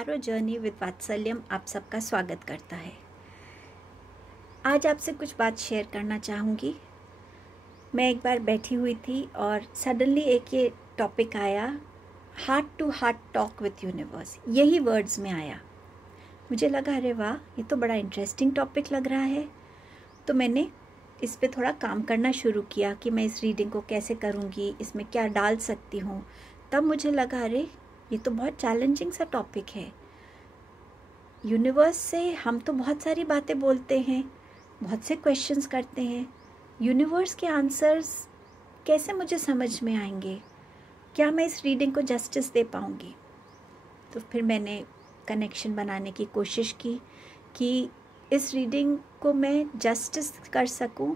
Tarot journey with वात्सल्यम आप सबका स्वागत करता है। आज आपसे कुछ बात शेयर करना चाहूँगी। मैं एक बार बैठी हुई थी और सडनली एक ये टॉपिक आया, heart to heart talk with universe. यही वर्ड्स में आया। मुझे लगा अरे वाह, ये तो बड़ा इंटरेस्टिंग टॉपिक लग रहा है। तो मैंने इस पे थोड़ा काम करना शुरू किया कि मैं इस रीडिंग को कैसे करूँगी, इसमें क्या डाल सकती हूँ। तब मुझे लगा अरे ये तो बहुत चैलेंजिंग सा टॉपिक है। यूनिवर्स से हम तो बहुत सारी बातें बोलते हैं, बहुत से क्वेश्चंस करते हैं। यूनिवर्स के आंसर्स कैसे मुझे समझ में आएंगे? क्या मैं इस रीडिंग को जस्टिस दे पाऊँगी? तो फिर मैंने कनेक्शन बनाने की कोशिश की कि इस रीडिंग को मैं जस्टिस कर सकूं,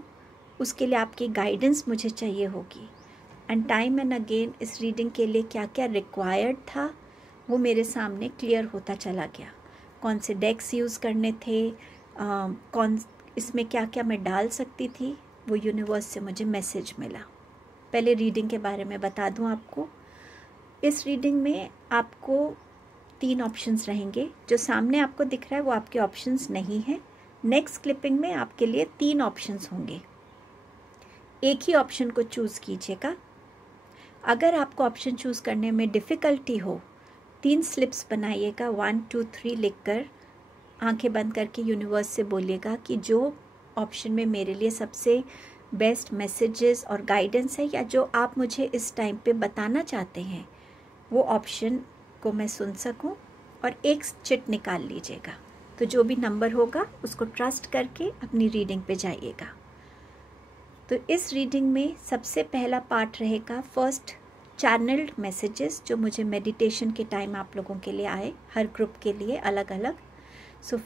उसके लिए आपकी गाइडेंस मुझे चाहिए होगी। एंड टाइम एंड अगेन इस रीडिंग के लिए क्या क्या रिक्वायर्ड था वो मेरे सामने क्लियर होता चला गया। कौन से डेक्स यूज़ करने थे, कौन इसमें क्या क्या मैं डाल सकती थी, वो यूनिवर्स से मुझे मैसेज मिला। पहले रीडिंग के बारे में बता दूं आपको। इस रीडिंग में आपको 3 ऑप्शंस रहेंगे। जो सामने आपको दिख रहा है वो आपके ऑप्शंस नहीं है। नेक्स्ट क्लिपिंग में आपके लिए 3 ऑप्शंस होंगे। एक ही ऑप्शन को चूज़ कीजिएगा। अगर आपको ऑप्शन चूज़ करने में डिफ़िकल्टी हो, 3 स्लिप्स बनाइएगा, 1 2 3 लिखकर आंखें बंद करके यूनिवर्स से बोलिएगा कि जो ऑप्शन में मेरे लिए सबसे बेस्ट मैसेजेस और गाइडेंस है, या जो आप मुझे इस टाइम पे बताना चाहते हैं, वो ऑप्शन को मैं सुन सकूं। और एक चिट निकाल लीजिएगा। तो जो भी नंबर होगा उसको ट्रस्ट करके अपनी रीडिंग पे जाइएगा। तो इस रीडिंग में सबसे पहला पार्ट रहेगा फर्स्ट चैनल्ड मैसेजेस, जो मुझे मेडिटेशन के टाइम आप लोगों के लिए आए, हर ग्रुप के लिए अलग अलग। सो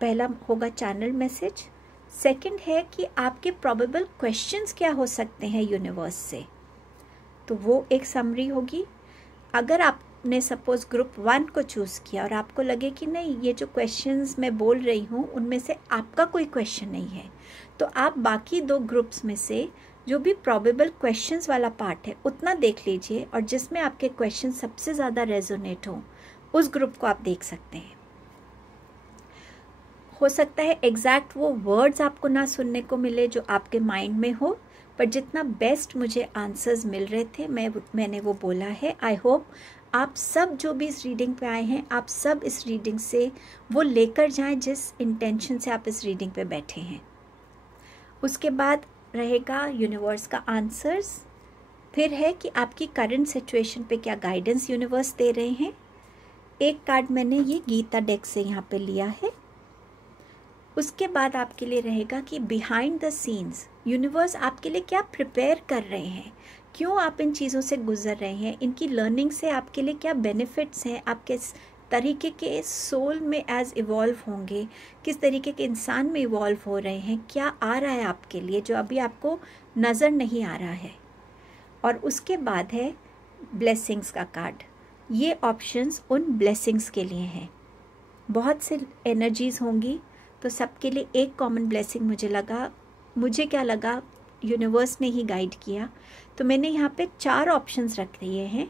पहला होगा चैनल मैसेज। सेकंड है कि आपके प्रोबेबल क्वेश्चंस क्या हो सकते हैं यूनिवर्स से, तो वो एक समरी होगी। अगर आपने सपोज ग्रुप 1 को चूज़ किया और आपको लगे कि नहीं, ये जो क्वेश्चंस मैं बोल रही हूँ उनमें से आपका कोई क्वेश्चन नहीं है, तो आप बाकी 2 ग्रुप्स में से जो भी प्रोबेबल क्वेश्चंस वाला पार्ट है उतना देख लीजिए, और जिसमें आपके क्वेश्चन सबसे ज़्यादा रेजोनेट हो उस ग्रुप को आप देख सकते हैं। हो सकता है एग्जैक्ट वो वर्ड्स आपको ना सुनने को मिले जो आपके माइंड में हो, पर जितना बेस्ट मुझे आंसर्स मिल रहे थे मैंने वो बोला है। आई होप आप सब जो भी इस रीडिंग पे आए हैं, आप सब इस रीडिंग से वो लेकर जाएं जिस इंटेंशन से आप इस रीडिंग पे बैठे हैं। उसके बाद रहेगा यूनिवर्स का आंसर्स। फिर है कि आपकी करंट सिचुएशन पे क्या गाइडेंस यूनिवर्स दे रहे हैं। एक कार्ड मैंने ये गीता डेक से यहाँ पे लिया है। उसके बाद आपके लिए रहेगा कि बिहाइंड द सीन्स यूनिवर्स आपके लिए क्या प्रिपेयर कर रहे हैं, क्यों आप इन चीज़ों से गुजर रहे हैं, इनकी लर्निंग से आपके लिए क्या बेनिफिट्स हैं, आप किस तरीके के सोल में एज इवॉल्व होंगे, किस तरीके के इंसान में इवॉल्व हो रहे हैं, क्या आ रहा है आपके लिए जो अभी आपको नज़र नहीं आ रहा है। और उसके बाद है ब्लेसिंग्स का कार्ड। ये ऑप्शंस उन ब्लेसिंग्स के लिए हैं। बहुत से एनर्जीज होंगी, तो सबके लिए एक कॉमन ब्लेसिंग मुझे क्या लगा यूनिवर्स ने ही गाइड किया। तो मैंने यहाँ पे 4 ऑप्शंस रख दिए हैं,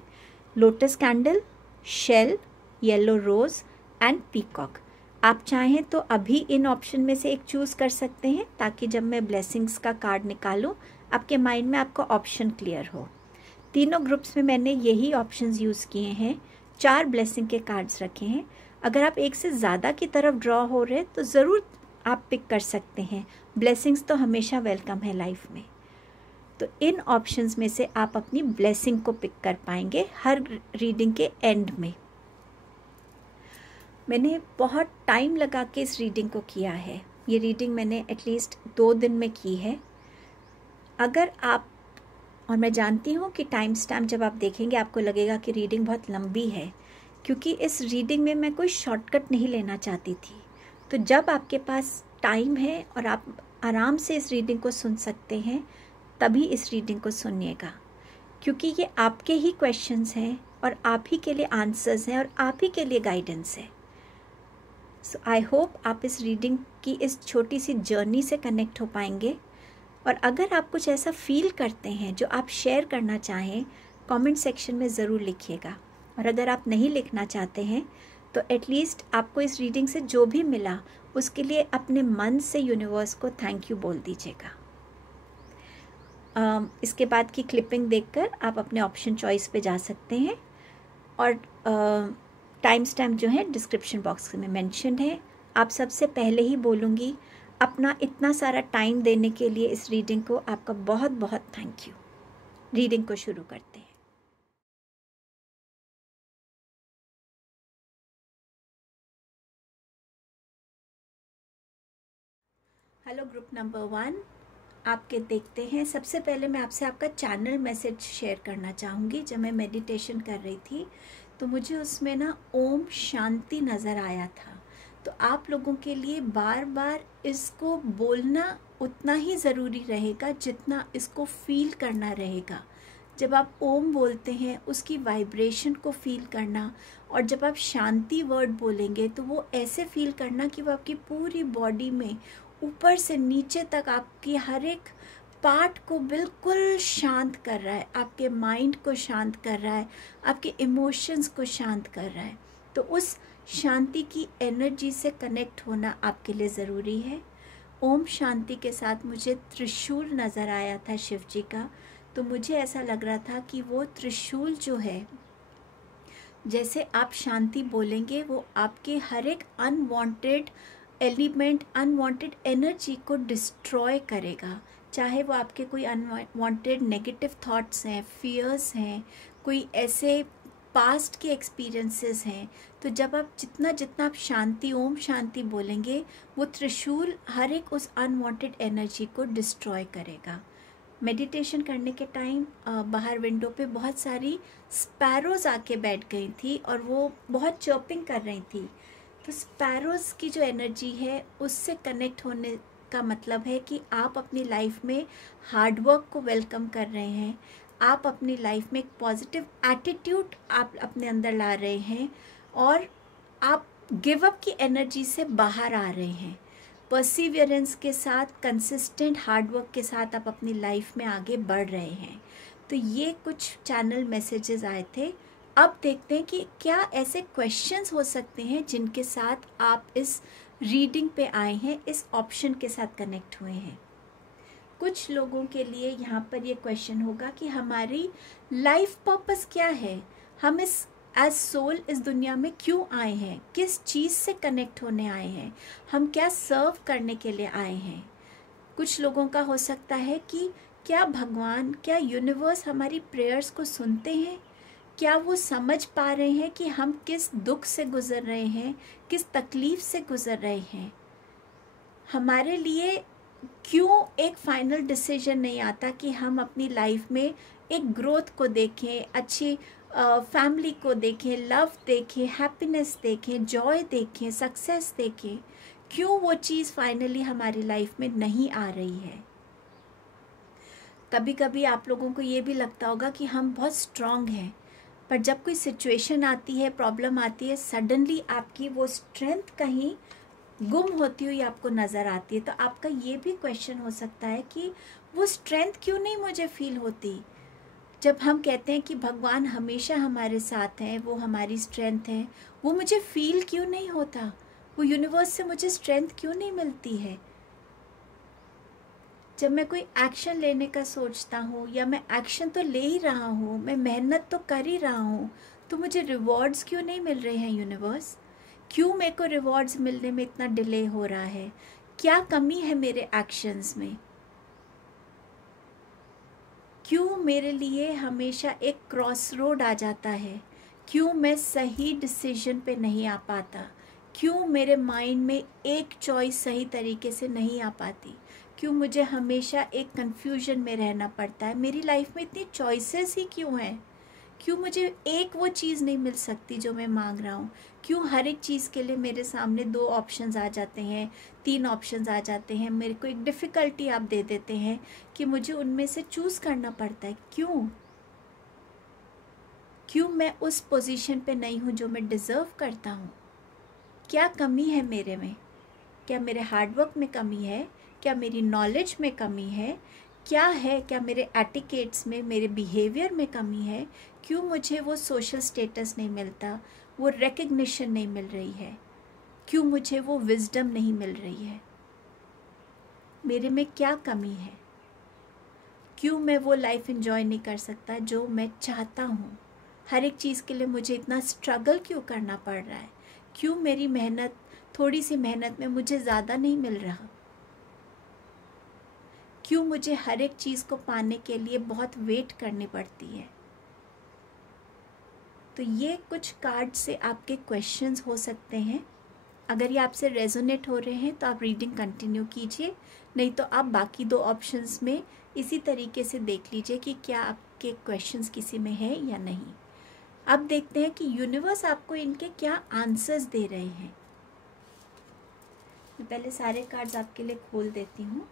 lotus candle, shell, yellow rose and peacock. आप चाहें तो अभी इन ऑप्शन में से एक चूज़ कर सकते हैं, ताकि जब मैं ब्लेसिंग्स का कार्ड निकालूं आपके माइंड में आपका ऑप्शन क्लियर हो। तीनों ग्रुप्स में मैंने यही ऑप्शंस यूज़ किए हैं, 4 ब्लेसिंग के कार्ड्स रखे हैं। अगर आप एक से ज़्यादा की तरफ ड्रॉ हो रहे तो ज़रूर आप पिक कर सकते हैं। ब्लेसिंग्स तो हमेशा वेलकम है लाइफ में। तो इन ऑप्शंस में से आप अपनी ब्लेसिंग को पिक कर पाएंगे हर रीडिंग के एंड में। मैंने बहुत टाइम लगा के इस रीडिंग को किया है। ये रीडिंग मैंने एटलीस्ट 2 दिन में की है। अगर आप, और मैं जानती हूँ कि टाइम स्टैम्प जब आप देखेंगे आपको लगेगा कि रीडिंग बहुत लंबी है, क्योंकि इस रीडिंग में मैं कोई शॉर्टकट नहीं लेना चाहती थी। तो जब आपके पास टाइम है और आप आराम से इस रीडिंग को सुन सकते हैं, तभी इस रीडिंग को सुनिएगा, क्योंकि ये आपके ही क्वेश्चंस हैं और आप ही के लिए आंसर्स हैं और आप ही के लिए गाइडेंस है। सो आई होप आप इस रीडिंग की इस छोटी सी जर्नी से कनेक्ट हो पाएंगे। और अगर आप कुछ ऐसा फील करते हैं जो आप शेयर करना चाहें, कमेंट सेक्शन में ज़रूर लिखिएगा। और अगर आप नहीं लिखना चाहते हैं तो एटलीस्ट आपको इस रीडिंग से जो भी मिला उसके लिए अपने मन से यूनिवर्स को थैंक यू बोल दीजिएगा। इसके बाद की क्लिपिंग देखकर आप अपने ऑप्शन चॉइस पे जा सकते हैं और टाइम स्टैम्प जो है डिस्क्रिप्शन बॉक्स में मेंशन्ड है। आप सबसे पहले ही बोलूँगी, अपना इतना सारा टाइम देने के लिए इस रीडिंग को आपका बहुत बहुत थैंक यू। रीडिंग को शुरू करते हैं। हेलो ग्रुप नंबर 1, आपके देखते हैं। सबसे पहले मैं आपसे आपका चैनल मैसेज शेयर करना चाहूँगी। जब मैं मेडिटेशन कर रही थी तो मुझे उसमें ना ओम शांति नज़र आया था। तो आप लोगों के लिए बार बार इसको बोलना उतना ही ज़रूरी रहेगा जितना इसको फील करना रहेगा। जब आप ओम बोलते हैं उसकी वाइब्रेशन को फील करना, और जब आप शांति वर्ड बोलेंगे तो वो ऐसे फील करना कि वो आपकी पूरी बॉडी में ऊपर से नीचे तक आपकी हर एक पार्ट को बिल्कुल शांत कर रहा है, आपके माइंड को शांत कर रहा है, आपके इमोशंस को शांत कर रहा है। तो उस शांति की एनर्जी से कनेक्ट होना आपके लिए ज़रूरी है। ओम शांति के साथ मुझे त्रिशूल नज़र आया था शिव जी का। तो मुझे ऐसा लग रहा था कि वो त्रिशूल जो है, जैसे आप शांति बोलेंगे वो आपके हर एक अनवांटेड एलिमेंट, अनवांटेड एनर्जी को डिस्ट्रॉय करेगा। चाहे वो आपके कोई अनवांटेड नेगेटिव थॉट्स हैं, फियर्स हैं, कोई ऐसे पास्ट के एक्सपीरियंसेस हैं। तो जब आप जितना आप शांति, ओम शांति बोलेंगे, वो त्रिशूल हर एक उस अनवांटेड एनर्जी को डिस्ट्रॉय करेगा। मेडिटेशन करने के टाइम बाहर विंडो पे बहुत सारी स्पैरोज़ आके बैठ गई थी और वो बहुत चर्पिंग कर रही थी। तो स्पैरोज़ की जो एनर्जी है उससे कनेक्ट होने का मतलब है कि आप अपनी लाइफ में हार्डवर्क को वेलकम कर रहे हैं, आप अपनी लाइफ में एक पॉजिटिव एटीट्यूड आप अपने अंदर ला रहे हैं और आप गिव अप की एनर्जी से बाहर आ रहे हैं। परसिवियरेंस के साथ, कंसिस्टेंट हार्डवर्क के साथ आप अपनी लाइफ में आगे बढ़ रहे हैं। तो ये कुछ चैनल मैसेजेस आए थे। अब देखते हैं कि क्या ऐसे क्वेश्चंस हो सकते हैं जिनके साथ आप इस रीडिंग पे आए हैं, इस ऑप्शन के साथ कनेक्ट हुए हैं। कुछ लोगों के लिए यहाँ पर ये क्वेश्चन होगा कि हमारी लाइफ पर्पस क्या है, हम इस एज सोल इस दुनिया में क्यों आए हैं, किस चीज़ से कनेक्ट होने आए हैं, हम क्या सर्व करने के लिए आए हैं। कुछ लोगों का हो सकता है कि क्या भगवान, क्या यूनिवर्स हमारी प्रेयर्स को सुनते हैं, क्या वो समझ पा रहे हैं कि हम किस दुख से गुज़र रहे हैं, किस तकलीफ़ से गुज़र रहे हैं। हमारे लिए क्यों एक फाइनल डिसीजन नहीं आता कि हम अपनी लाइफ में एक ग्रोथ को देखें, अच्छी फैमिली को देखें, लव देखें, हैप्पीनेस देखें, जॉय देखें, सक्सेस देखें। क्यों वो चीज़ फाइनली हमारी लाइफ में नहीं आ रही है। कभी कभी आप लोगों को ये भी लगता होगा कि हम बहुत स्ट्रांग हैं, पर जब कोई सिचुएशन आती है, प्रॉब्लम आती है, सडनली आपकी वो स्ट्रेंथ कहीं गुम होती हुई आपको नज़र आती है। तो आपका ये भी क्वेश्चन हो सकता है कि वो स्ट्रेंथ क्यों नहीं मुझे फील होती। जब हम कहते हैं कि भगवान हमेशा हमारे साथ हैं, वो हमारी स्ट्रेंथ है, वो मुझे फील क्यों नहीं होता, वो यूनिवर्स से मुझे स्ट्रेंथ क्यों नहीं मिलती है। जब मैं कोई एक्शन लेने का सोचता हूँ या मैं एक्शन तो ले ही रहा हूँ, मैं मेहनत तो कर ही रहा हूँ, तो मुझे रिवॉर्ड्स क्यों नहीं मिल रहे हैं यूनिवर्स। क्यों मेरे को रिवॉर्ड्स मिलने में इतना डिले हो रहा है, क्या कमी है मेरे एक्शंस में। क्यों मेरे लिए हमेशा एक क्रॉस रोड आ जाता है, क्यों मैं सही डिसीजन पे नहीं आ पाता, क्यों मेरे माइंड में एक चॉइस सही तरीके से नहीं आ पाती, क्यों मुझे हमेशा एक कंफ्यूजन में रहना पड़ता है। मेरी लाइफ में इतनी चॉइसेस ही क्यों हैं, क्यों मुझे एक वो चीज़ नहीं मिल सकती जो मैं मांग रहा हूँ। क्यों हर एक चीज़ के लिए मेरे सामने 2 ऑप्शंस आ जाते हैं, 3 ऑप्शंस आ जाते हैं, मेरे को एक डिफ़िकल्टी आप दे देते हैं कि मुझे उनमें से चूज़ करना पड़ता है। क्यों मैं उस पोजीशन पे नहीं हूँ जो मैं डिज़र्व करता हूँ। क्या कमी है मेरे में, क्या मेरे हार्डवर्क में कमी है, क्या मेरी नॉलेज में कमी है, क्या है, क्या मेरे एटिकेट्स में, मेरे बिहेवियर में कमी है। क्यों मुझे वो सोशल स्टेटस नहीं मिलता, वो रिकग्निशन नहीं मिल रही है, क्यों मुझे वो विजडम नहीं मिल रही है, मेरे में क्या कमी है, क्यों मैं वो लाइफ एंजॉय नहीं कर सकता जो मैं चाहता हूँ, हर एक चीज़ के लिए मुझे इतना स्ट्रगल क्यों करना पड़ रहा है, क्यों मेरी मेहनत, थोड़ी सी मेहनत में मुझे ज़्यादा नहीं मिल रहा, क्यों मुझे हर एक चीज़ को पाने के लिए बहुत वेट करनी पड़ती है। तो ये कुछ कार्ड से आपके क्वेश्चंस हो सकते हैं। अगर ये आपसे रेजोनेट हो रहे हैं तो आप रीडिंग कंटिन्यू कीजिए, नहीं तो आप बाकी 2 ऑप्शंस में इसी तरीके से देख लीजिए कि क्या आपके क्वेश्चंस किसी में है या नहीं। अब देखते हैं कि यूनिवर्स आपको इनके क्या आंसर्स दे रहे हैं। मैं पहले सारे कार्ड्स आपके लिए खोल देती हूँ।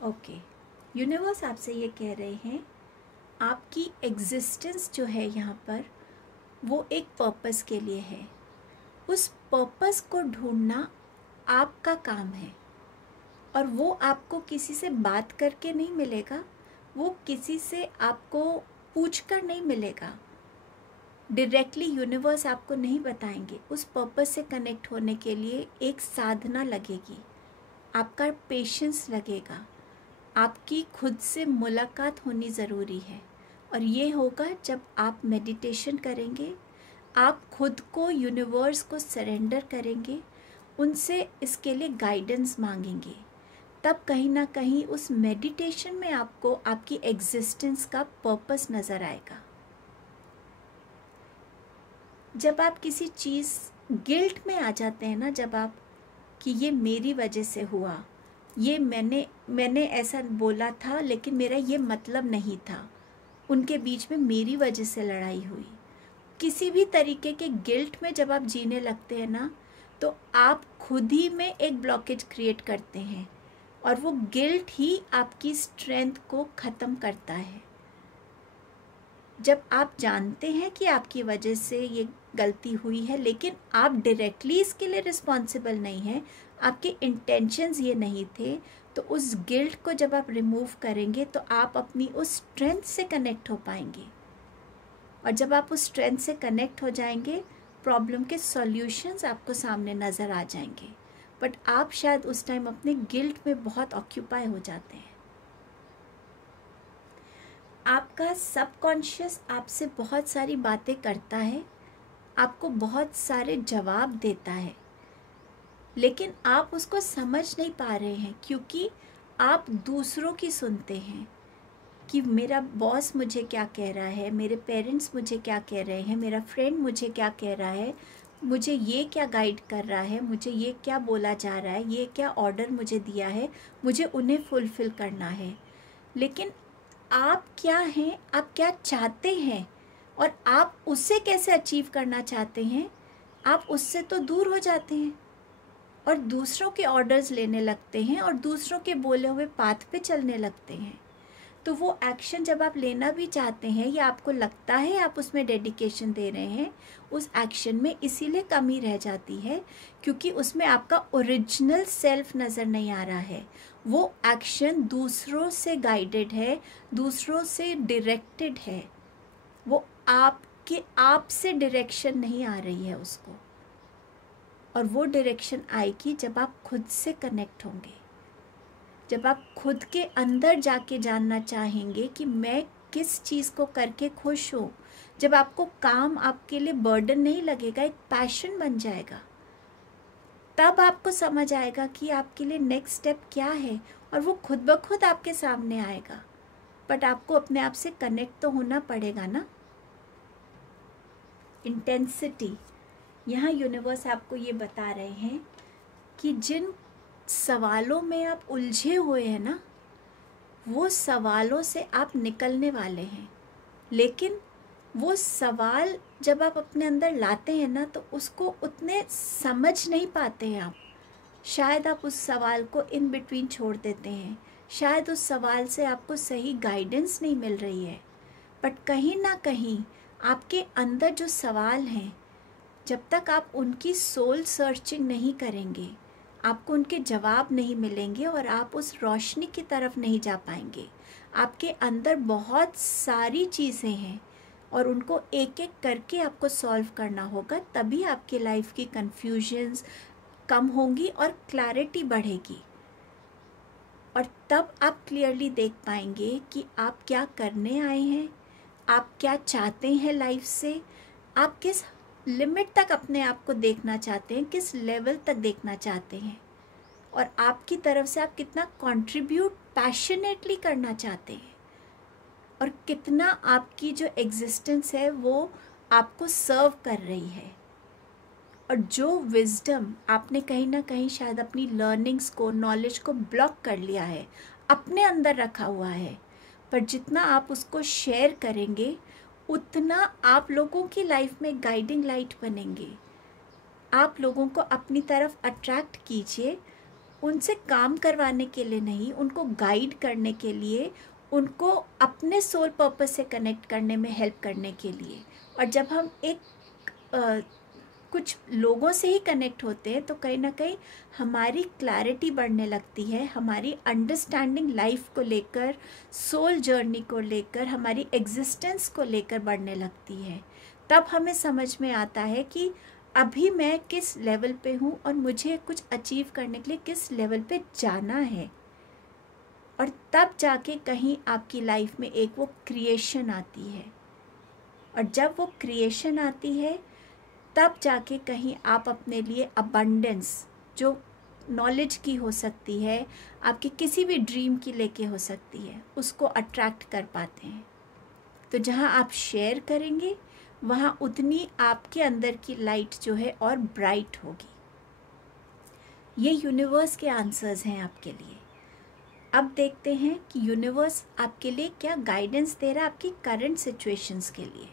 ओके, यूनिवर्स आपसे ये कह रहे हैं आपकी एग्जिस्टेंस जो है यहाँ पर वो एक पर्पस के लिए है। उस पर्पस को ढूंढना आपका काम है और वो आपको किसी से बात करके नहीं मिलेगा, वो किसी से आपको पूछकर नहीं मिलेगा। डायरेक्टली यूनिवर्स आपको नहीं बताएंगे। उस पर्पस से कनेक्ट होने के लिए एक साधना लगेगी, आपका पेशेंस लगेगा, आपकी खुद से मुलाकात होनी ज़रूरी है। और ये होगा जब आप मेडिटेशन करेंगे, आप खुद को यूनिवर्स को सरेंडर करेंगे, उनसे इसके लिए गाइडेंस मांगेंगे, तब कहीं ना कहीं उस मेडिटेशन में आपको आपकी एग्जिस्टेंस का पर्पस नज़र आएगा। जब आप किसी चीज़ गिल्ट में आ जाते हैं ना, जब आप कि ये मेरी वजह से हुआ, ये मैंने ऐसा बोला था लेकिन मेरा ये मतलब नहीं था, उनके बीच में मेरी वजह से लड़ाई हुई, किसी भी तरीके के गिल्ट में जब आप जीने लगते हैं ना, तो आप खुद ही में एक ब्लॉकेज क्रिएट करते हैं और वो गिल्ट ही आपकी स्ट्रेंथ को ख़त्म करता है। जब आप जानते हैं कि आपकी वजह से ये गलती हुई है लेकिन आप डायरेक्टली इसके लिए रिस्पॉन्सिबल नहीं हैं, आपके इंटेंशंस ये नहीं थे, तो उस गिल्ट को जब आप रिमूव करेंगे तो आप अपनी उस स्ट्रेंथ से कनेक्ट हो पाएंगे। और जब आप उस स्ट्रेंथ से कनेक्ट हो जाएंगे, प्रॉब्लम के सॉल्यूशंस आपको सामने नज़र आ जाएंगे। बट आप शायद उस टाइम अपने गिल्ट में बहुत ऑक्यूपाई हो जाते हैं। आपका सबकॉन्शियस आपसे बहुत सारी बातें करता है, आपको बहुत सारे जवाब देता है, लेकिन आप उसको समझ नहीं पा रहे हैं क्योंकि आप दूसरों की सुनते हैं कि मेरा बॉस मुझे क्या कह रहा है, मेरे पेरेंट्स मुझे क्या कह रहे हैं, मेरा फ्रेंड मुझे क्या कह रहा है, मुझे ये क्या गाइड कर रहा है, मुझे ये क्या बोला जा रहा है, ये क्या ऑर्डर मुझे दिया है, मुझे उन्हें फुलफ़िल करना है। लेकिन आप क्या हैं, आप क्या चाहते हैं और आप उससे कैसे अचीव करना चाहते हैं, आप उससे तो दूर हो जाते हैं और दूसरों के ऑर्डर्स लेने लगते हैं और दूसरों के बोले हुए पाथ पे चलने लगते हैं। तो वो एक्शन जब आप लेना भी चाहते हैं या आपको लगता है आप उसमें डेडिकेशन दे रहे हैं, उस एक्शन में इसीलिए कमी रह जाती है क्योंकि उसमें आपका ओरिजिनल सेल्फ नज़र नहीं आ रहा है। वो एक्शन दूसरों से गाइडेड है, दूसरों से डायरेक्टेड है, वो आपके आप से डायरेक्शन नहीं आ रही है उसको। और वो डायरेक्शन आएगी जब आप खुद से कनेक्ट होंगे, जब आप खुद के अंदर जाके जानना चाहेंगे कि मैं किस चीज़ को करके खुश हूँ, जब आपको काम आपके लिए बर्डन नहीं लगेगा, एक पैशन बन जाएगा, तब आपको समझ आएगा कि आपके लिए नेक्स्ट स्टेप क्या है और वो खुद ब खुद आपके सामने आएगा। बट आपको अपने आप से कनेक्ट तो होना पड़ेगा ना। इंटेंसिटी, यहाँ यूनिवर्स आपको ये बता रहे हैं कि जिन सवालों में आप उलझे हुए हैं ना, वो सवालों से आप निकलने वाले हैं। लेकिन वो सवाल जब आप अपने अंदर लाते हैं ना, तो उसको उतने समझ नहीं पाते हैं आप। शायद आप उस सवाल को इन बिटवीन छोड़ देते हैं, शायद उस सवाल से आपको सही गाइडेंस नहीं मिल रही है। बट कहीं ना कहीं आपके अंदर जो सवाल हैं, जब तक आप उनकी सोल सर्चिंग नहीं करेंगे, आपको उनके जवाब नहीं मिलेंगे और आप उस रोशनी की तरफ नहीं जा पाएंगे। आपके अंदर बहुत सारी चीज़ें हैं और उनको एक एक करके आपको सॉल्व करना होगा, तभी आपकी लाइफ की कन्फ्यूजन्स कम होंगी और क्लैरिटी बढ़ेगी। और तब आप क्लियरली देख पाएंगे कि आप क्या करने आए हैं, आप क्या चाहते हैं लाइफ से, आप किस लिमिट तक अपने आप को देखना चाहते हैं, किस लेवल तक देखना चाहते हैं, और आपकी तरफ से आप कितना कंट्रीब्यूट पैशनेटली करना चाहते हैं, और कितना आपकी जो एग्जिस्टेंस है वो आपको सर्व कर रही है। और जो विजडम आपने कहीं ना कहीं शायद अपनी लर्निंग्स को, नॉलेज को ब्लॉक कर लिया है, अपने अंदर रखा हुआ है, पर जितना आप उसको शेयर करेंगे उतना आप लोगों की लाइफ में गाइडिंग लाइट बनेंगे। आप लोगों को अपनी तरफ अट्रैक्ट कीजिए, उनसे काम करवाने के लिए नहीं, उनको गाइड करने के लिए, उनको अपने सोल पर्पस से कनेक्ट करने में हेल्प करने के लिए। और जब हम कुछ लोगों से ही कनेक्ट होते हैं तो कहीं ना कहीं हमारी क्लैरिटी बढ़ने लगती है, हमारी अंडरस्टैंडिंग लाइफ को लेकर, सोल जर्नी को लेकर, हमारी एग्जिस्टेंस को लेकर बढ़ने लगती है। तब हमें समझ में आता है कि अभी मैं किस लेवल पे हूँ और मुझे कुछ अचीव करने के लिए किस लेवल पे जाना है। और तब जाके कहीं आपकी लाइफ में एक वो क्रिएशन आती है, और जब वो क्रिएशन आती है तब जाके कहीं आप अपने लिए अबंडेंस, जो नॉलेज की हो सकती है, आपके किसी भी ड्रीम की लेके हो सकती है, उसको अट्रैक्ट कर पाते हैं। तो जहाँ आप शेयर करेंगे वहाँ उतनी आपके अंदर की लाइट जो है और ब्राइट होगी। ये यूनिवर्स के आंसर्स हैं आपके लिए। अब देखते हैं कि यूनिवर्स आपके लिए क्या गाइडेंस दे रहा है आपकी करंट सिचुएशंस के लिए।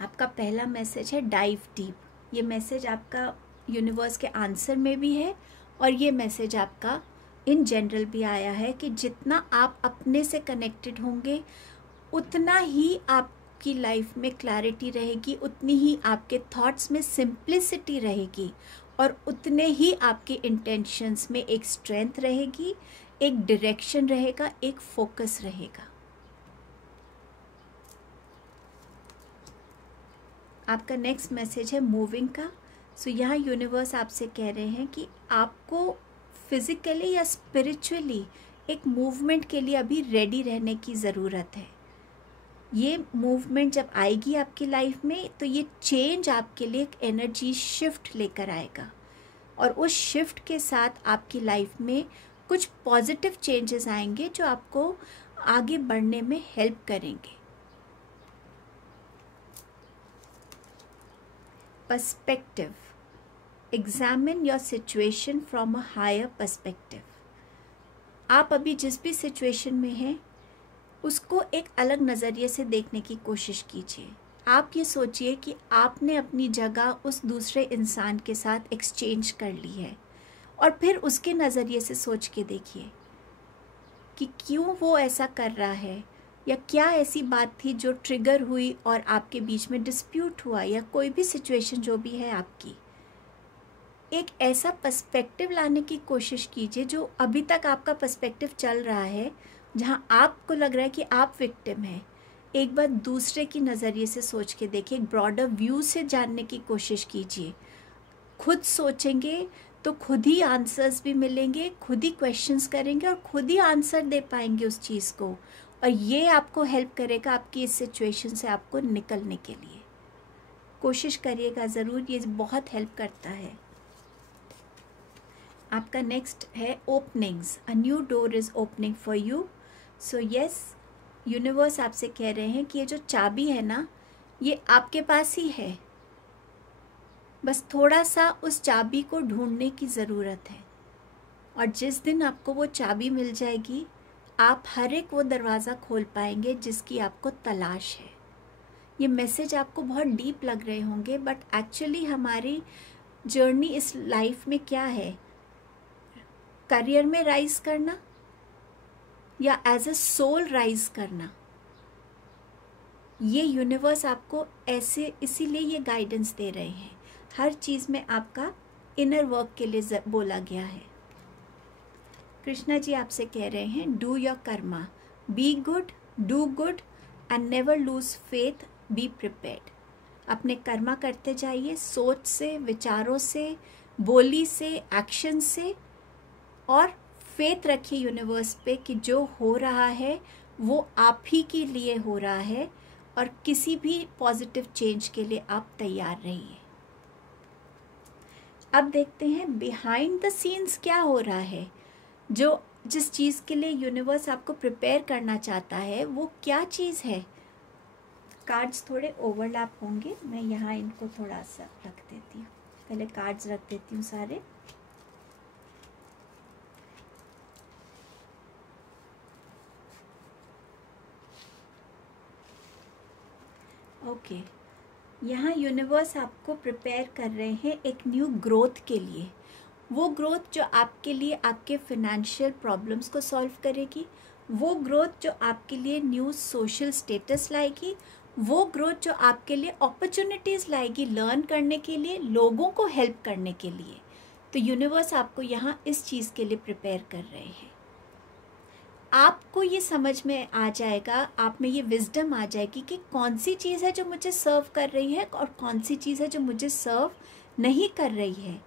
आपका पहला मैसेज है डाइव डीप। ये मैसेज आपका यूनिवर्स के आंसर में भी है और ये मैसेज आपका इन जनरल भी आया है कि जितना आप अपने से कनेक्टेड होंगे उतना ही आपकी लाइफ में क्लैरिटी रहेगी, उतनी ही आपके थॉट्स में सिंप्लिसिटी रहेगी और उतने ही आपके इंटेंशंस में एक स्ट्रेंथ रहेगी, एक डायरेक्शन रहेगा, एक फोकस रहेगा। आपका नेक्स्ट मैसेज है मूविंग का। सो यहाँ यूनिवर्स आपसे कह रहे हैं कि आपको फिज़िकली या स्पिरिचुअली एक मूवमेंट के लिए अभी रेडी रहने की ज़रूरत है। ये मूवमेंट जब आएगी आपकी लाइफ में तो ये चेंज आपके लिए एक एनर्जी शिफ्ट लेकर आएगा, और उस शिफ्ट के साथ आपकी लाइफ में कुछ पॉजिटिव चेंजेस आएंगे जो आपको आगे बढ़ने में हेल्प करेंगे। Perspective, examine your situation from a higher perspective. आप अभी जिस भी सिचुएशन में हैं उसको एक अलग नज़रिए से देखने की कोशिश कीजिए। आप ये सोचिए कि आपने अपनी जगह उस दूसरे इंसान के साथ एक्सचेंज कर ली है, और फिर उसके नज़रिए से सोच के देखिए कि क्यों वो ऐसा कर रहा है, या क्या ऐसी बात थी जो ट्रिगर हुई और आपके बीच में डिस्प्यूट हुआ, या कोई भी सिचुएशन जो भी है आपकी। एक ऐसा पर्सपेक्टिव लाने की कोशिश कीजिए जो अभी तक आपका पर्सपेक्टिव चल रहा है, जहाँ आपको लग रहा है कि आप विक्टिम हैं। एक बार दूसरे की नज़रिए से सोच के देखिए, एक ब्रॉडर व्यू से जानने की कोशिश कीजिए। खुद सोचेंगे तो खुद ही आंसर्स भी मिलेंगे, खुद ही क्वेश्चंस करेंगे और खुद ही आंसर दे पाएंगे उस चीज़ को, और ये आपको हेल्प करेगा आपकी इस सिचुएशन से आपको निकलने के लिए। कोशिश करिएगा ज़रूर, ये बहुत हेल्प करता है। आपका नेक्स्ट है openings. A new door is opening for you. So yes, universe आपसे कह रहे हैं कि ये जो चाबी है ना, ये आपके पास ही है, बस थोड़ा सा उस चाबी को ढूंढने की ज़रूरत है। और जिस दिन आपको वो चाबी मिल जाएगी, आप हर एक वो दरवाज़ा खोल पाएंगे जिसकी आपको तलाश है। ये मैसेज आपको बहुत डीप लग रहे होंगे, बट एक्चुअली हमारी जर्नी इस लाइफ में क्या है? करियर में राइज करना या एज अ सोल राइज करना? ये यूनिवर्स आपको ऐसे इसीलिए ये गाइडेंस दे रहे हैं। हर चीज़ में आपका इनर वर्क के लिए बोला गया है। कृष्णा जी आपसे कह रहे हैं, do your Karma, be good, do good and never lose faith, be prepared. अपने कर्मा करते जाइए, सोच से, विचारों से, बोली से, एक्शन से, और फेथ रखिए यूनिवर्स पे कि जो हो रहा है वो आप ही के लिए हो रहा है, और किसी भी पॉजिटिव चेंज के लिए आप तैयार रहिए। अब देखते हैं बिहाइंड द सीन्स क्या हो रहा है। जिस चीज़ के लिए यूनिवर्स आपको प्रिपेयर करना चाहता है वो क्या चीज़ है। कार्ड्स थोड़े ओवरलैप होंगे, मैं यहाँ इनको थोड़ा सा रख देती हूँ, पहले कार्ड्स रख देती हूँ सारे। ओके, यहाँ यूनिवर्स आपको प्रिपेयर कर रहे हैं एक न्यू ग्रोथ के लिए। वो ग्रोथ जो आपके लिए आपके फिनेंशियल प्रॉब्लम्स को सॉल्व करेगी, वो ग्रोथ जो आपके लिए न्यू सोशल स्टेटस लाएगी, वो ग्रोथ जो आपके लिए अपॉर्चुनिटीज़ लाएगी लर्न करने के लिए, लोगों को हेल्प करने के लिए। तो यूनिवर्स आपको यहाँ इस चीज़ के लिए प्रिपेयर कर रहे हैं। आपको ये समझ में आ जाएगा, आप में ये विजडम आ जाएगी कि कौन सी चीज़ है जो मुझे सर्व कर रही है और कौन सी चीज़ है जो मुझे सर्व नहीं कर रही है।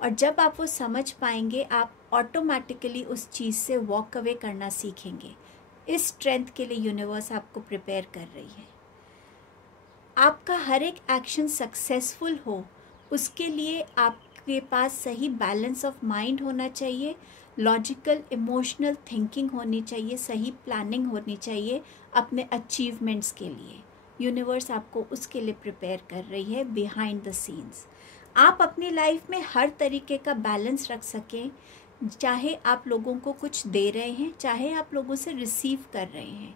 और जब आप वो समझ पाएंगे, आप ऑटोमेटिकली उस चीज़ से वॉक अवे करना सीखेंगे। इस स्ट्रेंथ के लिए यूनिवर्स आपको प्रिपेयर कर रही है। आपका हर एक एक्शन सक्सेसफुल हो, उसके लिए आपके पास सही बैलेंस ऑफ माइंड होना चाहिए, लॉजिकल इमोशनल थिंकिंग होनी चाहिए, सही प्लानिंग होनी चाहिए अपने अचीवमेंट्स के लिए। यूनिवर्स आपको उसके लिए प्रिपेयर कर रही है बिहाइंड द सीन्स। आप अपनी लाइफ में हर तरीके का बैलेंस रख सकें, चाहे आप लोगों को कुछ दे रहे हैं, चाहे आप लोगों से रिसीव कर रहे हैं।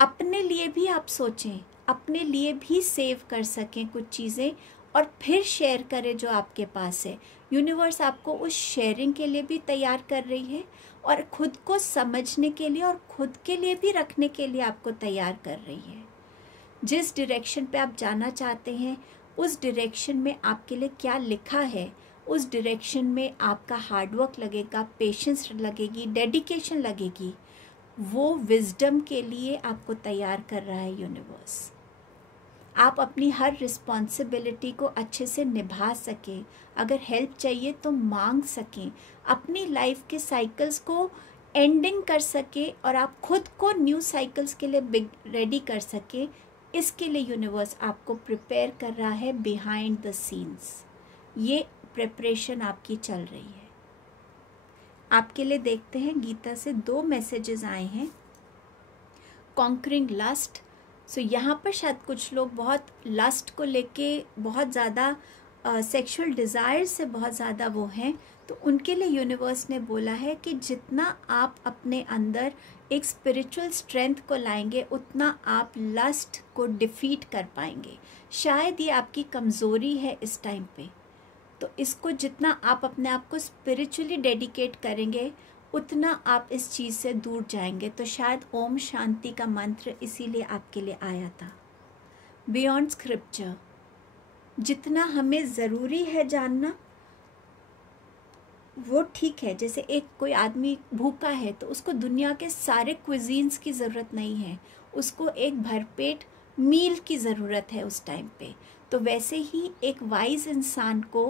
अपने लिए भी आप सोचें, अपने लिए भी सेव कर सकें कुछ चीज़ें और फिर शेयर करें जो आपके पास है। यूनिवर्स आपको उस शेयरिंग के लिए भी तैयार कर रही है और खुद को समझने के लिए और खुद के लिए भी रखने के लिए आपको तैयार कर रही है। जिस डायरेक्शन पे आप जाना चाहते हैं, उस डायरेक्शन में आपके लिए क्या लिखा है, उस डायरेक्शन में आपका हार्डवर्क लगेगा, पेशेंस लगेगी, डेडिकेशन लगेगी। वो विजडम के लिए आपको तैयार कर रहा है यूनिवर्स। आप अपनी हर रिस्पॉन्सिबिलिटी को अच्छे से निभा सकें, अगर हेल्प चाहिए तो मांग सकें, अपनी लाइफ के साइकिल्स को एंडिंग कर सकें और आप खुद को न्यू साइकिल्स के लिए रेडी कर सकें। इसके लिए यूनिवर्स आपको प्रिपेयर कर रहा है बिहाइंड द सीन्स। ये प्रिपरेशन आपकी चल रही है। आपके लिए देखते हैं, गीता से 2 मैसेजेस आए हैं। Conquering lust. सो यहाँ पर शायद कुछ लोग बहुत लस्ट को लेके बहुत ज़्यादा सेक्सुअल डिज़ायर से बहुत ज़्यादा वो हैं, तो उनके लिए यूनिवर्स ने बोला है कि जितना आप अपने अंदर एक स्पिरिचुअल स्ट्रेंथ को लाएंगे, उतना आप लस्ट को डिफीट कर पाएंगे। शायद ये आपकी कमज़ोरी है इस टाइम पे, तो इसको जितना आप अपने आप को स्पिरिचुअली डेडिकेट करेंगे, उतना आप इस चीज़ से दूर जाएंगे। तो शायद ओम शांति का मंत्र इसीलिए आपके लिए आया था। बियॉन्ड स्क्रिप्चर, जितना हमें ज़रूरी है जानना वो ठीक है। जैसे एक कोई आदमी भूखा है तो उसको दुनिया के सारे क्विजीन्स की ज़रूरत नहीं है, उसको एक भरपेट मील की ज़रूरत है उस टाइम पे। तो वैसे ही एक वाइज इंसान को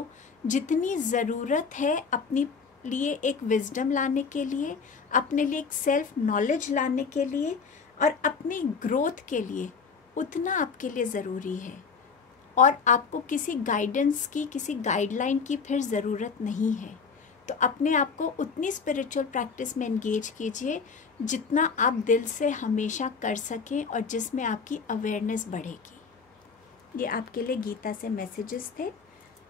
जितनी ज़रूरत है अपनी लिए एक विजडम लाने के लिए, अपने लिए एक सेल्फ नॉलेज लाने के लिए और अपनी ग्रोथ के लिए, उतना आपके लिए ज़रूरी है। और आपको किसी गाइडेंस की, किसी गाइडलाइन की फिर ज़रूरत नहीं है। तो अपने आप को उतनी स्पिरिचुअल प्रैक्टिस में एंगेज कीजिए जितना आप दिल से हमेशा कर सकें और जिसमें आपकी अवेयरनेस बढ़ेगी। ये आपके लिए गीता से मैसेजेस थे।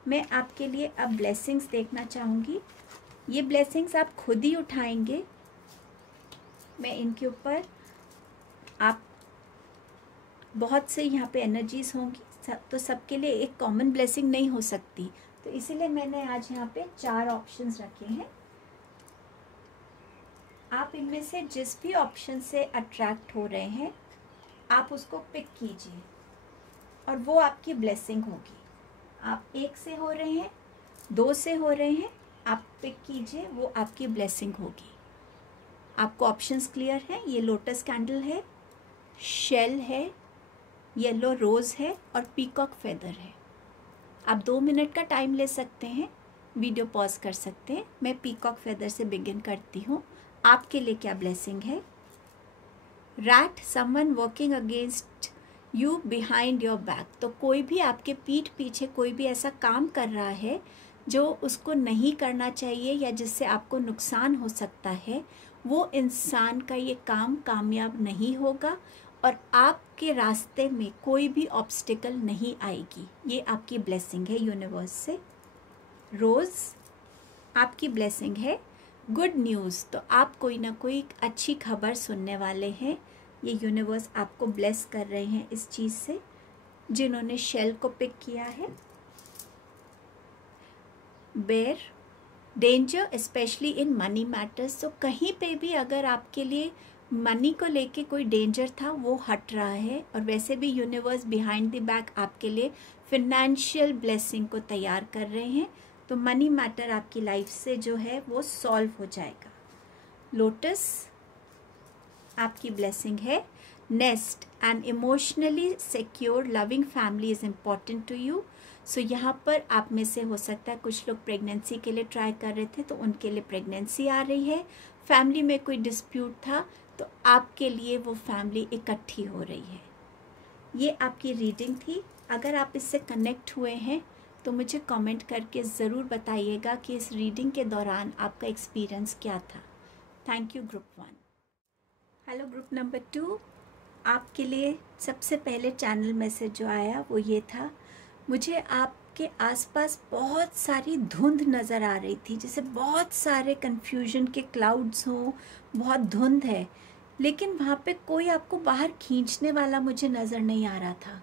मैं आपके लिए अब ब्लेसिंग्स देखना चाहूँगी। ये ब्लेसिंग्स आप खुद ही उठाएंगे। मैं इनके ऊपर, आप बहुत से यहाँ पे एनर्जीज होंगी, तो सबके लिए एक कॉमन ब्लेसिंग नहीं हो सकती, तो इसीलिए मैंने आज यहाँ पे 4 ऑप्शंस रखे हैं। आप इनमें से जिस भी ऑप्शन से अट्रैक्ट हो रहे हैं, आप उसको पिक कीजिए और वो आपकी ब्लेसिंग होगी। आप 1 से हो रहे हैं, 2 से हो रहे हैं, आप पिक कीजिए, वो आपकी ब्लेसिंग होगी। आपको ऑप्शंस क्लियर हैं? ये लोटस कैंडल है, शेल है, येलो रोज़ है और पीकॉक फेदर है। आप 2 मिनट का टाइम ले सकते हैं, वीडियो पॉज कर सकते हैं। मैं पीकॉक फेदर से बिगिन करती हूँ। आपके लिए क्या ब्लेसिंग है? Rat, someone working against you behind your back. तो कोई भी आपके पीठ पीछे कोई भी ऐसा काम कर रहा है जो उसको नहीं करना चाहिए या जिससे आपको नुकसान हो सकता है, वो इंसान का ये काम कामयाब नहीं होगा और आपके रास्ते में कोई भी ऑब्स्टिकल नहीं आएगी। ये आपकी ब्लेसिंग है यूनिवर्स से। रोज़, आपकी ब्लेसिंग है गुड न्यूज़। तो आप कोई ना कोई अच्छी खबर सुनने वाले हैं। ये यूनिवर्स आपको ब्लेस कर रहे हैं इस चीज़ से। जिन्होंने शेल को पिक किया है, bear, danger specially in money matters. तो कहीं पे भी अगर आपके लिए मनी को लेके कोई डेंजर था वो हट रहा है। और वैसे भी यूनिवर्स बिहाइंड द बैक आपके लिए फिनेंशियल ब्लेसिंग को तैयार कर रहे हैं। तो मनी मैटर आपकी लाइफ से जो है वो सॉल्व हो जाएगा। लोटस, आपकी ब्लेसिंग है nest, and emotionally secure loving family is important to you. So यहाँ पर आप में से हो सकता है कुछ लोग प्रेगनेंसी के लिए ट्राई कर रहे थे, तो उनके लिए प्रेगनेंसी आ रही है। फैमिली में कोई डिस्प्यूट था तो आपके लिए वो फैमिली इकट्ठी हो रही है। ये आपकी रीडिंग थी। अगर आप इससे कनेक्ट हुए हैं तो मुझे कमेंट करके ज़रूर बताइएगा कि इस रीडिंग के दौरान आपका एक्सपीरियंस क्या था। Thank you group 1। Hello group number 2। आपके लिए सबसे पहले चैनल मैसेज जो आया वो ये था, मुझे आपके आसपास बहुत सारी धुंध नज़र आ रही थी, जैसे बहुत सारे कन्फ्यूजन के क्लाउड्स हों, बहुत धुंध है, लेकिन वहाँ पे कोई आपको बाहर खींचने वाला मुझे नज़र नहीं आ रहा था।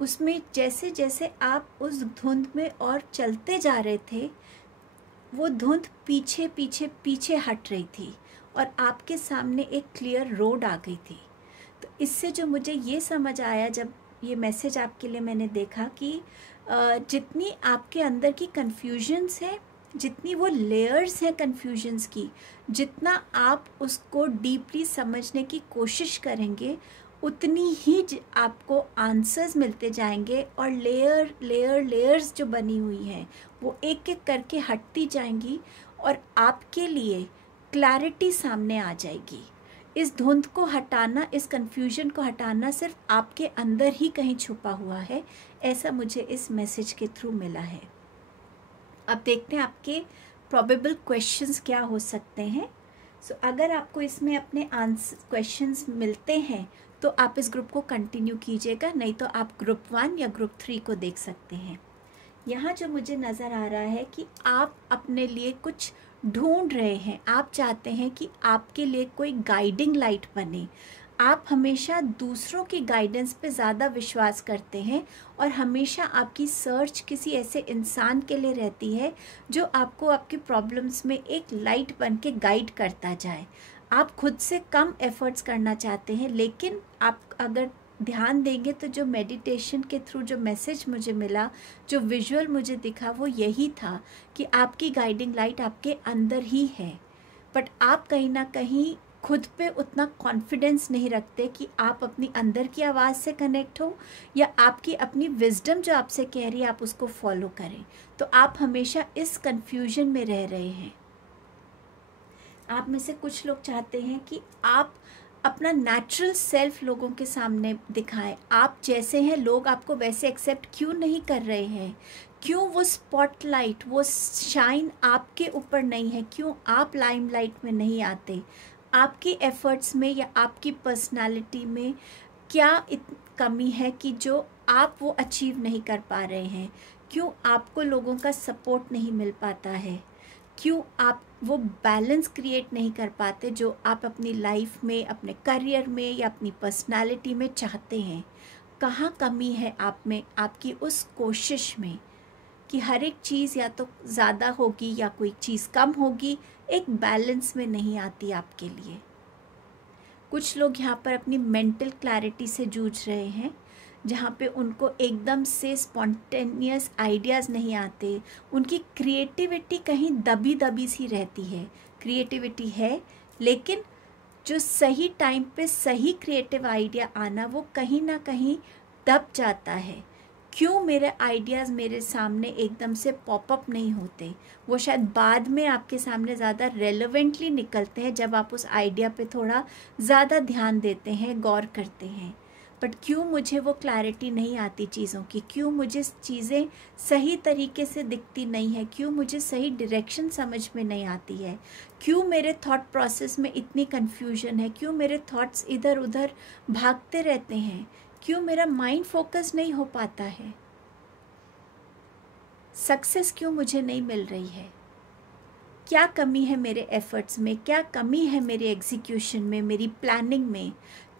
उसमें जैसे जैसे आप उस धुंध में और चलते जा रहे थे, वो धुंध पीछे पीछे पीछे हट रही थी और आपके सामने एक क्लियर रोड आ गई थी। तो इससे जो मुझे ये समझ आया जब ये मैसेज आपके लिए मैंने देखा कि जितनी आपके अंदर की कन्फ्यूजन्स है, जितनी वो लेयर्स हैं कन्फ्यूजन्स की, जितना आप उसको डीपली समझने की कोशिश करेंगे, उतनी ही आपको आंसर्स मिलते जाएंगे और लेयर्स जो बनी हुई हैं वो एक एक करके हटती जाएंगी और आपके लिए क्लैरिटी सामने आ जाएगी। इस धुंध को हटाना, इस कन्फ्यूजन को हटाना सिर्फ आपके अंदर ही कहीं छुपा हुआ है, ऐसा मुझे इस मैसेज के थ्रू मिला है। अब देखते हैं आपके प्रोबेबल क्वेश्चंस क्या हो सकते हैं। अगर आपको इसमें अपने आंसर क्वेश्चंस मिलते हैं तो आप इस ग्रुप को कंटिन्यू कीजिएगा, नहीं तो आप ग्रुप 1 या ग्रुप 3 को देख सकते हैं। यहाँ जो मुझे नज़र आ रहा है कि आप अपने लिए कुछ ढूंढ रहे हैं, आप चाहते हैं कि आपके लिए कोई गाइडिंग लाइट बने। आप हमेशा दूसरों की गाइडेंस पे ज़्यादा विश्वास करते हैं और हमेशा आपकी सर्च किसी ऐसे इंसान के लिए रहती है जो आपको आपकी प्रॉब्लम्स में एक लाइट बन के गाइड करता जाए। आप खुद से कम एफर्ट्स करना चाहते हैं, लेकिन आप अगर ध्यान देंगे तो जो मेडिटेशन के थ्रू जो मैसेज मुझे मिला, जो विजुअल मुझे दिखा, वो यही था कि आपकी गाइडिंग लाइट आपके अंदर ही है, बट आप कहीं ना कहीं खुद पे उतना कॉन्फिडेंस नहीं रखते कि आप अपनी अंदर की आवाज़ से कनेक्ट हो या आपकी अपनी विजडम जो आपसे कह रही है आप उसको फॉलो करें। तो आप हमेशा इस कन्फ्यूजन में रह रहे हैं। आप में से कुछ लोग चाहते हैं कि आप अपना नेचुरल सेल्फ लोगों के सामने दिखाएं। आप जैसे हैं लोग आपको वैसे एक्सेप्ट क्यों नहीं कर रहे हैं? क्यों वो स्पॉटलाइट, वो शाइन आपके ऊपर नहीं है? क्यों आप लाइमलाइट में नहीं आते? आपकी एफर्ट्स में या आपकी पर्सनालिटी में क्या कमी है कि जो आप वो अचीव नहीं कर पा रहे हैं? क्यों आपको लोगों का सपोर्ट नहीं मिल पाता है? क्यों आप वो बैलेंस क्रिएट नहीं कर पाते जो आप अपनी लाइफ में, अपने करियर में या अपनी पर्सनालिटी में चाहते हैं? कहाँ कमी है आप में, आपकी उस कोशिश में कि हर एक चीज़ या तो ज़्यादा होगी या कोई चीज़ कम होगी, एक बैलेंस में नहीं आती आपके लिए। कुछ लोग यहाँ पर अपनी मेंटल क्लैरिटी से जूझ रहे हैं। जहाँ पे उनको एकदम से स्पॉन्टेनियस आइडियाज़ नहीं आते, उनकी क्रिएटिविटी कहीं दबी दबी सी रहती है। क्रिएटिविटी है, लेकिन जो सही टाइम पे सही क्रिएटिव आइडिया आना वो कहीं ना कहीं दब जाता है। क्यों मेरे आइडियाज़ मेरे सामने एकदम से पॉपअप नहीं होते? वो शायद बाद में आपके सामने ज़्यादा रेलेवेंटली निकलते हैं जब आप उस आइडिया पे थोड़ा ज़्यादा ध्यान देते हैं, गौर करते हैं। बट क्यों मुझे वो क्लैरिटी नहीं आती चीज़ों की? क्यों मुझे चीज़ें सही तरीके से दिखती नहीं है? क्यों मुझे सही डायरेक्शन समझ में नहीं आती है? क्यों मेरे थॉट प्रोसेस में इतनी कन्फ्यूजन है? क्यों मेरे थॉट्स इधर उधर भागते रहते हैं? क्यों मेरा माइंड फोकस नहीं हो पाता है? सक्सेस क्यों मुझे नहीं मिल रही है? क्या कमी है मेरे एफर्ट्स में? क्या कमी है मेरे एग्जीक्यूशन में, मेरी प्लानिंग में?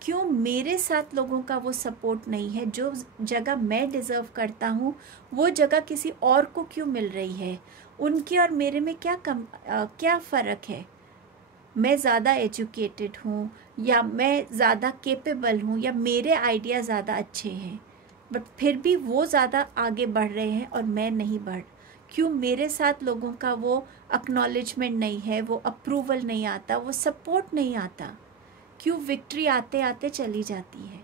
क्यों मेरे साथ लोगों का वो सपोर्ट नहीं है? जो जगह मैं डिज़र्व करता हूँ वो जगह किसी और को क्यों मिल रही है? उनके और मेरे में क्या फ़र्क है? मैं ज़्यादा एजुकेटेड हूँ या मैं ज़्यादा केपेबल हूँ या मेरे आइडिया ज़्यादा अच्छे हैं, बट फिर भी वो ज़्यादा आगे बढ़ रहे हैं और मैं नहीं बढ़। क्यों मेरे साथ लोगों का वो एक्नॉलेजमेंट नहीं है, वो अप्रूवल नहीं आता, वो सपोर्ट नहीं आता? क्यों विक्ट्री आते आते चली जाती है?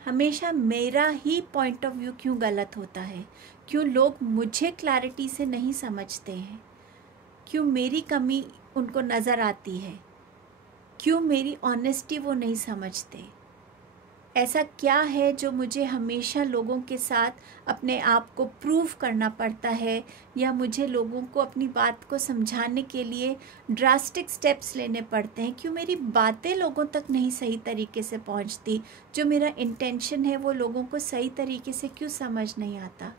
हमेशा मेरा ही पॉइंट ऑफ व्यू क्यों गलत होता है? क्यों लोग मुझे क्लैरिटी से नहीं समझते हैं? क्यों मेरी कमी उनको नज़र आती है? क्यों मेरी ऑनेस्टी वो नहीं समझते? ऐसा क्या है जो मुझे हमेशा लोगों के साथ अपने आप को प्रूव करना पड़ता है, या मुझे लोगों को अपनी बात को समझाने के लिए ड्रास्टिक स्टेप्स लेने पड़ते हैं? क्यों मेरी बातें लोगों तक नहीं सही तरीके से पहुंचती? जो मेरा इंटेंशन है वो लोगों को सही तरीके से क्यों समझ नहीं आता?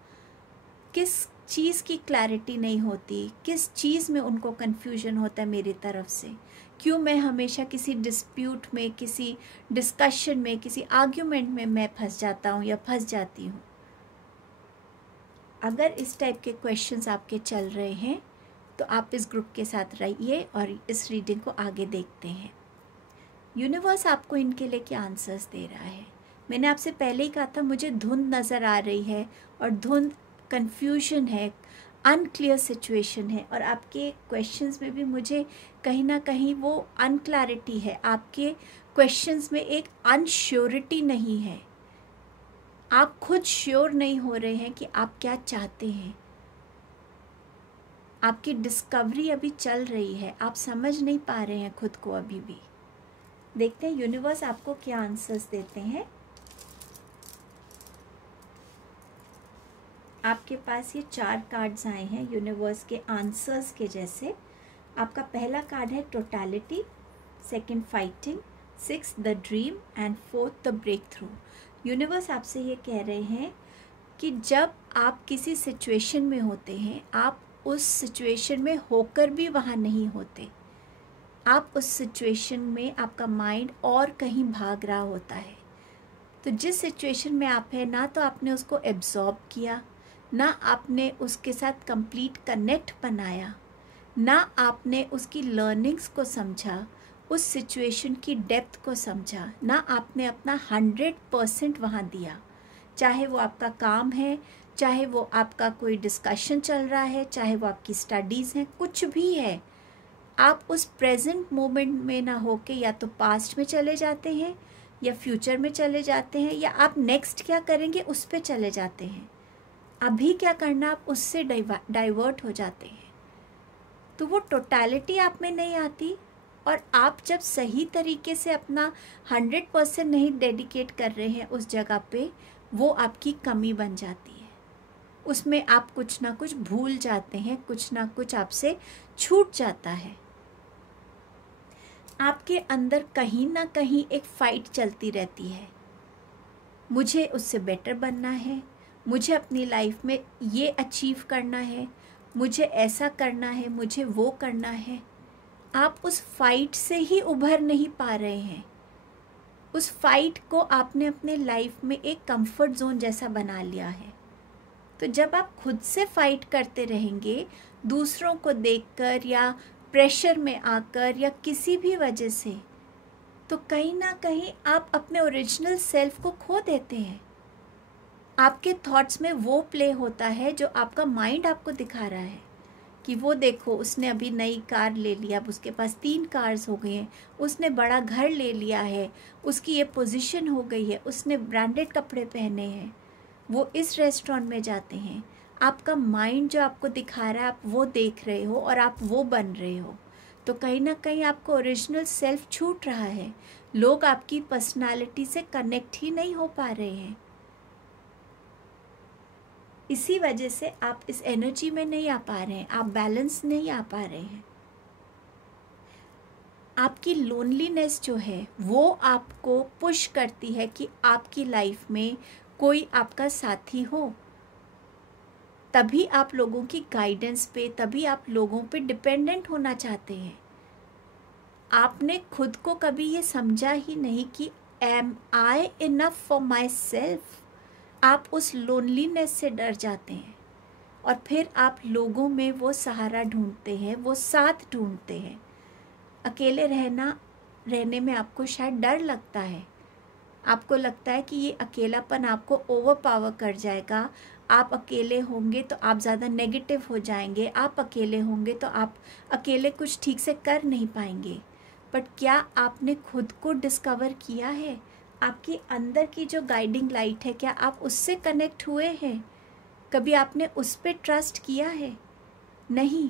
किस चीज़ की क्लैरिटी नहीं होती? किस चीज़ में उनको कन्फ्यूजन होता है मेरी तरफ से? क्यों मैं हमेशा किसी डिस्प्यूट में, किसी डिस्कशन में, किसी आर्ग्यूमेंट में मैं फंस जाता हूँ या फंस जाती हूँ? अगर इस टाइप के क्वेश्चंस आपके चल रहे हैं तो आप इस ग्रुप के साथ रहिए और इस रीडिंग को आगे देखते हैं। यूनिवर्स आपको इनके लिए क्या आंसर्स दे रहा है? मैंने आपसे पहले ही कहा था मुझे धुंध नज़र आ रही है, और धुंध कन्फ्यूजन है, अनक्लियर सिचुएशन है, और आपके क्वेश्चंस में भी मुझे कहीं ना कहीं वो अनक्लैरिटी है। आपके क्वेश्चंस में एक अनश्योरिटी नहीं है। आप खुद श्योर नहीं हो रहे हैं कि आप क्या चाहते हैं। आपकी डिस्कवरी अभी चल रही है, आप समझ नहीं पा रहे हैं खुद को अभी भी। देखते हैं यूनिवर्स आपको क्या आंसर्स देते हैं। आपके पास ये 4 कार्ड्स आए हैं यूनिवर्स के आंसर्स के जैसे। आपका पहला कार्ड है totality, second fighting, 6 the dream and 4 the breakthrough. Universe आपसे ये कह रहे हैं कि जब आप किसी सिचुएशन में होते हैं, आप उस सिचुएशन में होकर भी वहाँ नहीं होते। आप उस सिचुएशन में आपका माइंड और कहीं भाग रहा होता है। तो जिस सिचुएशन में आप हैं, ना तो आपने उसको एब्जॉर्ब किया, ना आपने उसके साथ कंप्लीट कनेक्ट बनाया, ना आपने उसकी लर्निंग्स को समझा, उस सिचुएशन की डेप्थ को समझा, ना आपने अपना 100% वहाँ दिया। चाहे वो आपका काम है, चाहे वो आपका कोई डिस्कशन चल रहा है, चाहे वो आपकी स्टडीज़ हैं, कुछ भी है, आप उस प्रेजेंट मोमेंट में ना होके या तो पास्ट में चले जाते हैं या फ्यूचर में चले जाते हैं, या आप नेक्स्ट क्या करेंगे उस पर चले जाते हैं। अभी क्या करना, आप उससे डाइवर्ट हो जाते हैं। तो वो टोटलिटी आप में नहीं आती, और आप जब सही तरीके से अपना 100% नहीं डेडिकेट कर रहे हैं उस जगह पे, वो आपकी कमी बन जाती है। उसमें आप कुछ ना कुछ भूल जाते हैं, कुछ ना कुछ आपसे छूट जाता है। आपके अंदर कहीं ना कहीं एक फाइट चलती रहती है। मुझे उससे बेटर बनना है, मुझे अपनी लाइफ में ये अचीव करना है, मुझे ऐसा करना है, मुझे वो करना है। आप उस फाइट से ही उभर नहीं पा रहे हैं। उस फाइट को आपने अपने लाइफ में एक कंफर्ट जोन जैसा बना लिया है। तो जब आप खुद से फाइट करते रहेंगे, दूसरों को देखकर या प्रेशर में आकर या किसी भी वजह से, तो कहीं ना कहीं आप अपने ओरिजिनल सेल्फ को खो देते हैं। आपके थॉट्स में वो प्ले होता है जो आपका माइंड आपको दिखा रहा है कि वो देखो उसने अभी नई कार ले लिया, अब उसके पास 3 कार्स हो गए हैं, उसने बड़ा घर ले लिया है, उसकी ये पोजीशन हो गई है, उसने ब्रांडेड कपड़े पहने हैं, वो इस रेस्टोरेंट में जाते हैं। आपका माइंड जो आपको दिखा रहा है आप वो देख रहे हो और आप वो बन रहे हो। तो कहीं ना कहीं आपको ओरिजिनल सेल्फ छूट रहा है। लोग आपकी पर्सनालिटी से कनेक्ट ही नहीं हो पा रहे हैं। इसी वजह से आप इस एनर्जी में नहीं आ पा रहे हैं, आप बैलेंस नहीं आ पा रहे हैं। आपकी लोनलीनेस जो है वो आपको पुश करती है कि आपकी लाइफ में कोई आपका साथी हो। तभी आप लोगों की गाइडेंस पे, तभी आप लोगों पे डिपेंडेंट होना चाहते हैं। आपने खुद को कभी ये समझा ही नहीं कि am I enough for myself. आप उस लोनलीनेस से डर जाते हैं और फिर आप लोगों में वो सहारा ढूंढते हैं, वो साथ ढूंढते हैं। अकेले रहने में आपको शायद डर लगता है। आपको लगता है कि ये अकेलापन आपको ओवरपावर कर जाएगा। आप अकेले होंगे तो आप ज़्यादा नेगेटिव हो जाएंगे, आप अकेले होंगे तो आप अकेले कुछ ठीक से कर नहीं पाएंगे। बट क्या आपने खुद को डिस्कवर किया है? आपके अंदर की जो गाइडिंग लाइट है, क्या आप उससे कनेक्ट हुए हैं? कभी आपने उस पर ट्रस्ट किया है? नहीं।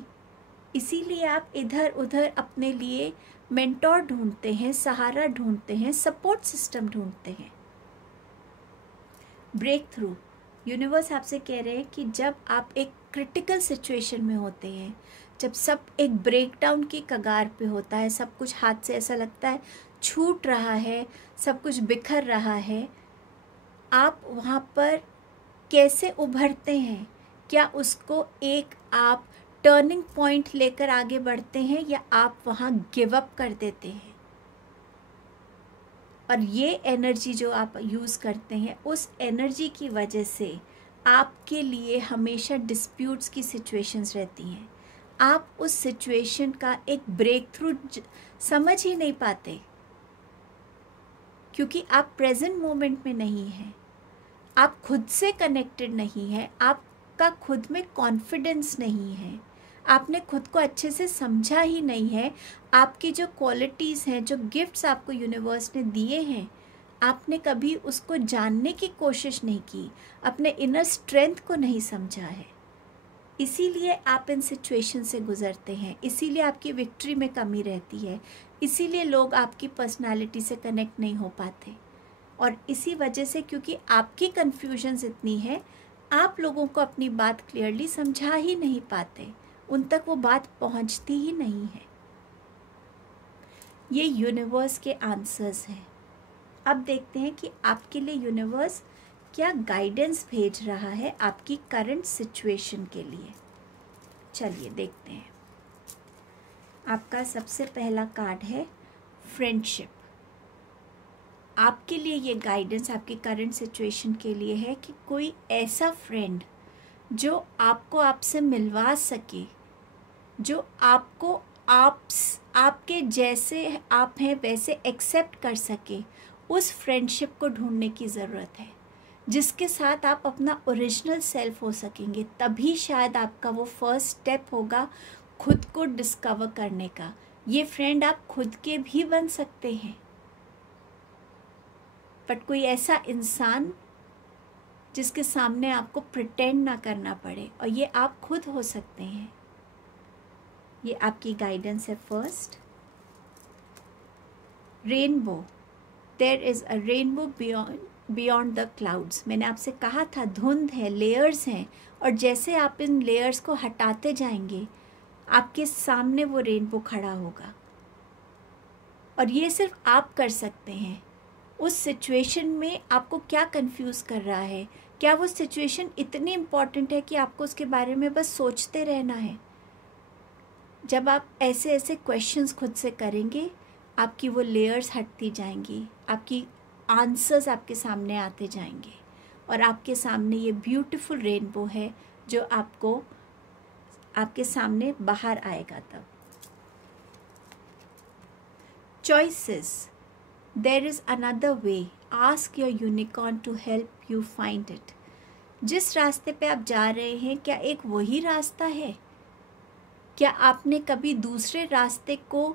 इसीलिए आप इधर उधर अपने लिए मेंटोर ढूंढते हैं, सहारा ढूंढते हैं, सपोर्ट सिस्टम ढूंढते हैं। ब्रेक थ्रू, यूनिवर्स आपसे कह रहे हैं कि जब आप एक क्रिटिकल सिचुएशन में होते हैं, जब सब एक ब्रेकडाउन की कगार पे होता है, सब कुछ हाथ से ऐसा लगता है छूट रहा है, सब कुछ बिखर रहा है, आप वहाँ पर कैसे उभरते हैं? क्या उसको एक आप टर्निंग पॉइंट लेकर आगे बढ़ते हैं या आप वहाँ गिव अप कर देते हैं? और ये एनर्जी जो आप यूज़ करते हैं, उस एनर्जी की वजह से आपके लिए हमेशा डिस्प्यूट्स की सिचुएशंस रहती हैं। आप उस सिचुएशन का एक ब्रेक थ्रू समझ ही नहीं पाते क्योंकि आप प्रेजेंट मोमेंट में नहीं हैं। आप खुद से कनेक्टेड नहीं हैं, आपका खुद में कॉन्फिडेंस नहीं है, आपने खुद को अच्छे से समझा ही नहीं है। आपकी जो क्वालिटीज़ हैं, जो गिफ्ट्स आपको यूनिवर्स ने दिए हैं, आपने कभी उसको जानने की कोशिश नहीं की, अपने इनर स्ट्रेंथ को नहीं समझा है। इसीलिए आप इन सिचुएशन से गुजरते हैं, इसीलिए आपकी विक्ट्री में कमी रहती है, इसीलिए लोग आपकी पर्सनालिटी से कनेक्ट नहीं हो पाते। और इसी वजह से, क्योंकि आपकी कन्फ्यूजन्स इतनी है, आप लोगों को अपनी बात क्लियरली समझा ही नहीं पाते, उन तक वो बात पहुंचती ही नहीं है। ये यूनिवर्स के आंसर्स हैं। अब देखते हैं कि आपके लिए यूनिवर्स क्या गाइडेंस भेज रहा है आपकी करंट सिचुएशन के लिए। चलिए देखते हैं। आपका सबसे पहला कार्ड है फ्रेंडशिप। आपके लिए ये गाइडेंस आपकी करंट सिचुएशन के लिए है कि कोई ऐसा फ्रेंड जो आपको आपसे मिलवा सके, जो आपको आपके जैसे आप हैं वैसे एक्सेप्ट कर सके, उस फ्रेंडशिप को ढूंढने की ज़रूरत है, जिसके साथ आप अपना ओरिजिनल सेल्फ हो सकेंगे। तभी शायद आपका वो फर्स्ट स्टेप होगा खुद को डिस्कवर करने का। ये फ्रेंड आप खुद के भी बन सकते हैं, बट कोई ऐसा इंसान जिसके सामने आपको प्रिटेंड ना करना पड़े, और ये आप खुद हो सकते हैं। ये आपकी गाइडेंस है। First, rainbow. There is a rainbow beyond the clouds. मैंने आपसे कहा था धुंध है, लेयर्स हैं, और जैसे आप इन लेयर्स को हटाते जाएंगे आपके सामने वो रेनबो खड़ा होगा। और ये सिर्फ आप कर सकते हैं। उस सिचुएशन में आपको क्या कंफ्यूज कर रहा है? क्या वो सिचुएशन इतनी इम्पॉर्टेंट है कि आपको उसके बारे में बस सोचते रहना है? जब आप ऐसे ऐसे क्वेश्चंस खुद से करेंगे, आपकी वो लेयर्स हटती जाएंगी, आपकी आंसर्स आपके सामने आते जाएंगे, और आपके सामने ये ब्यूटीफुल रेनबो है जो आपको आपके सामने बाहर आएगा। तब choices. There is another way, ask your unicorn to help you find it. जिस रास्ते पे आप जा रहे हैं, क्या एक वही रास्ता है? क्या आपने कभी दूसरे रास्ते को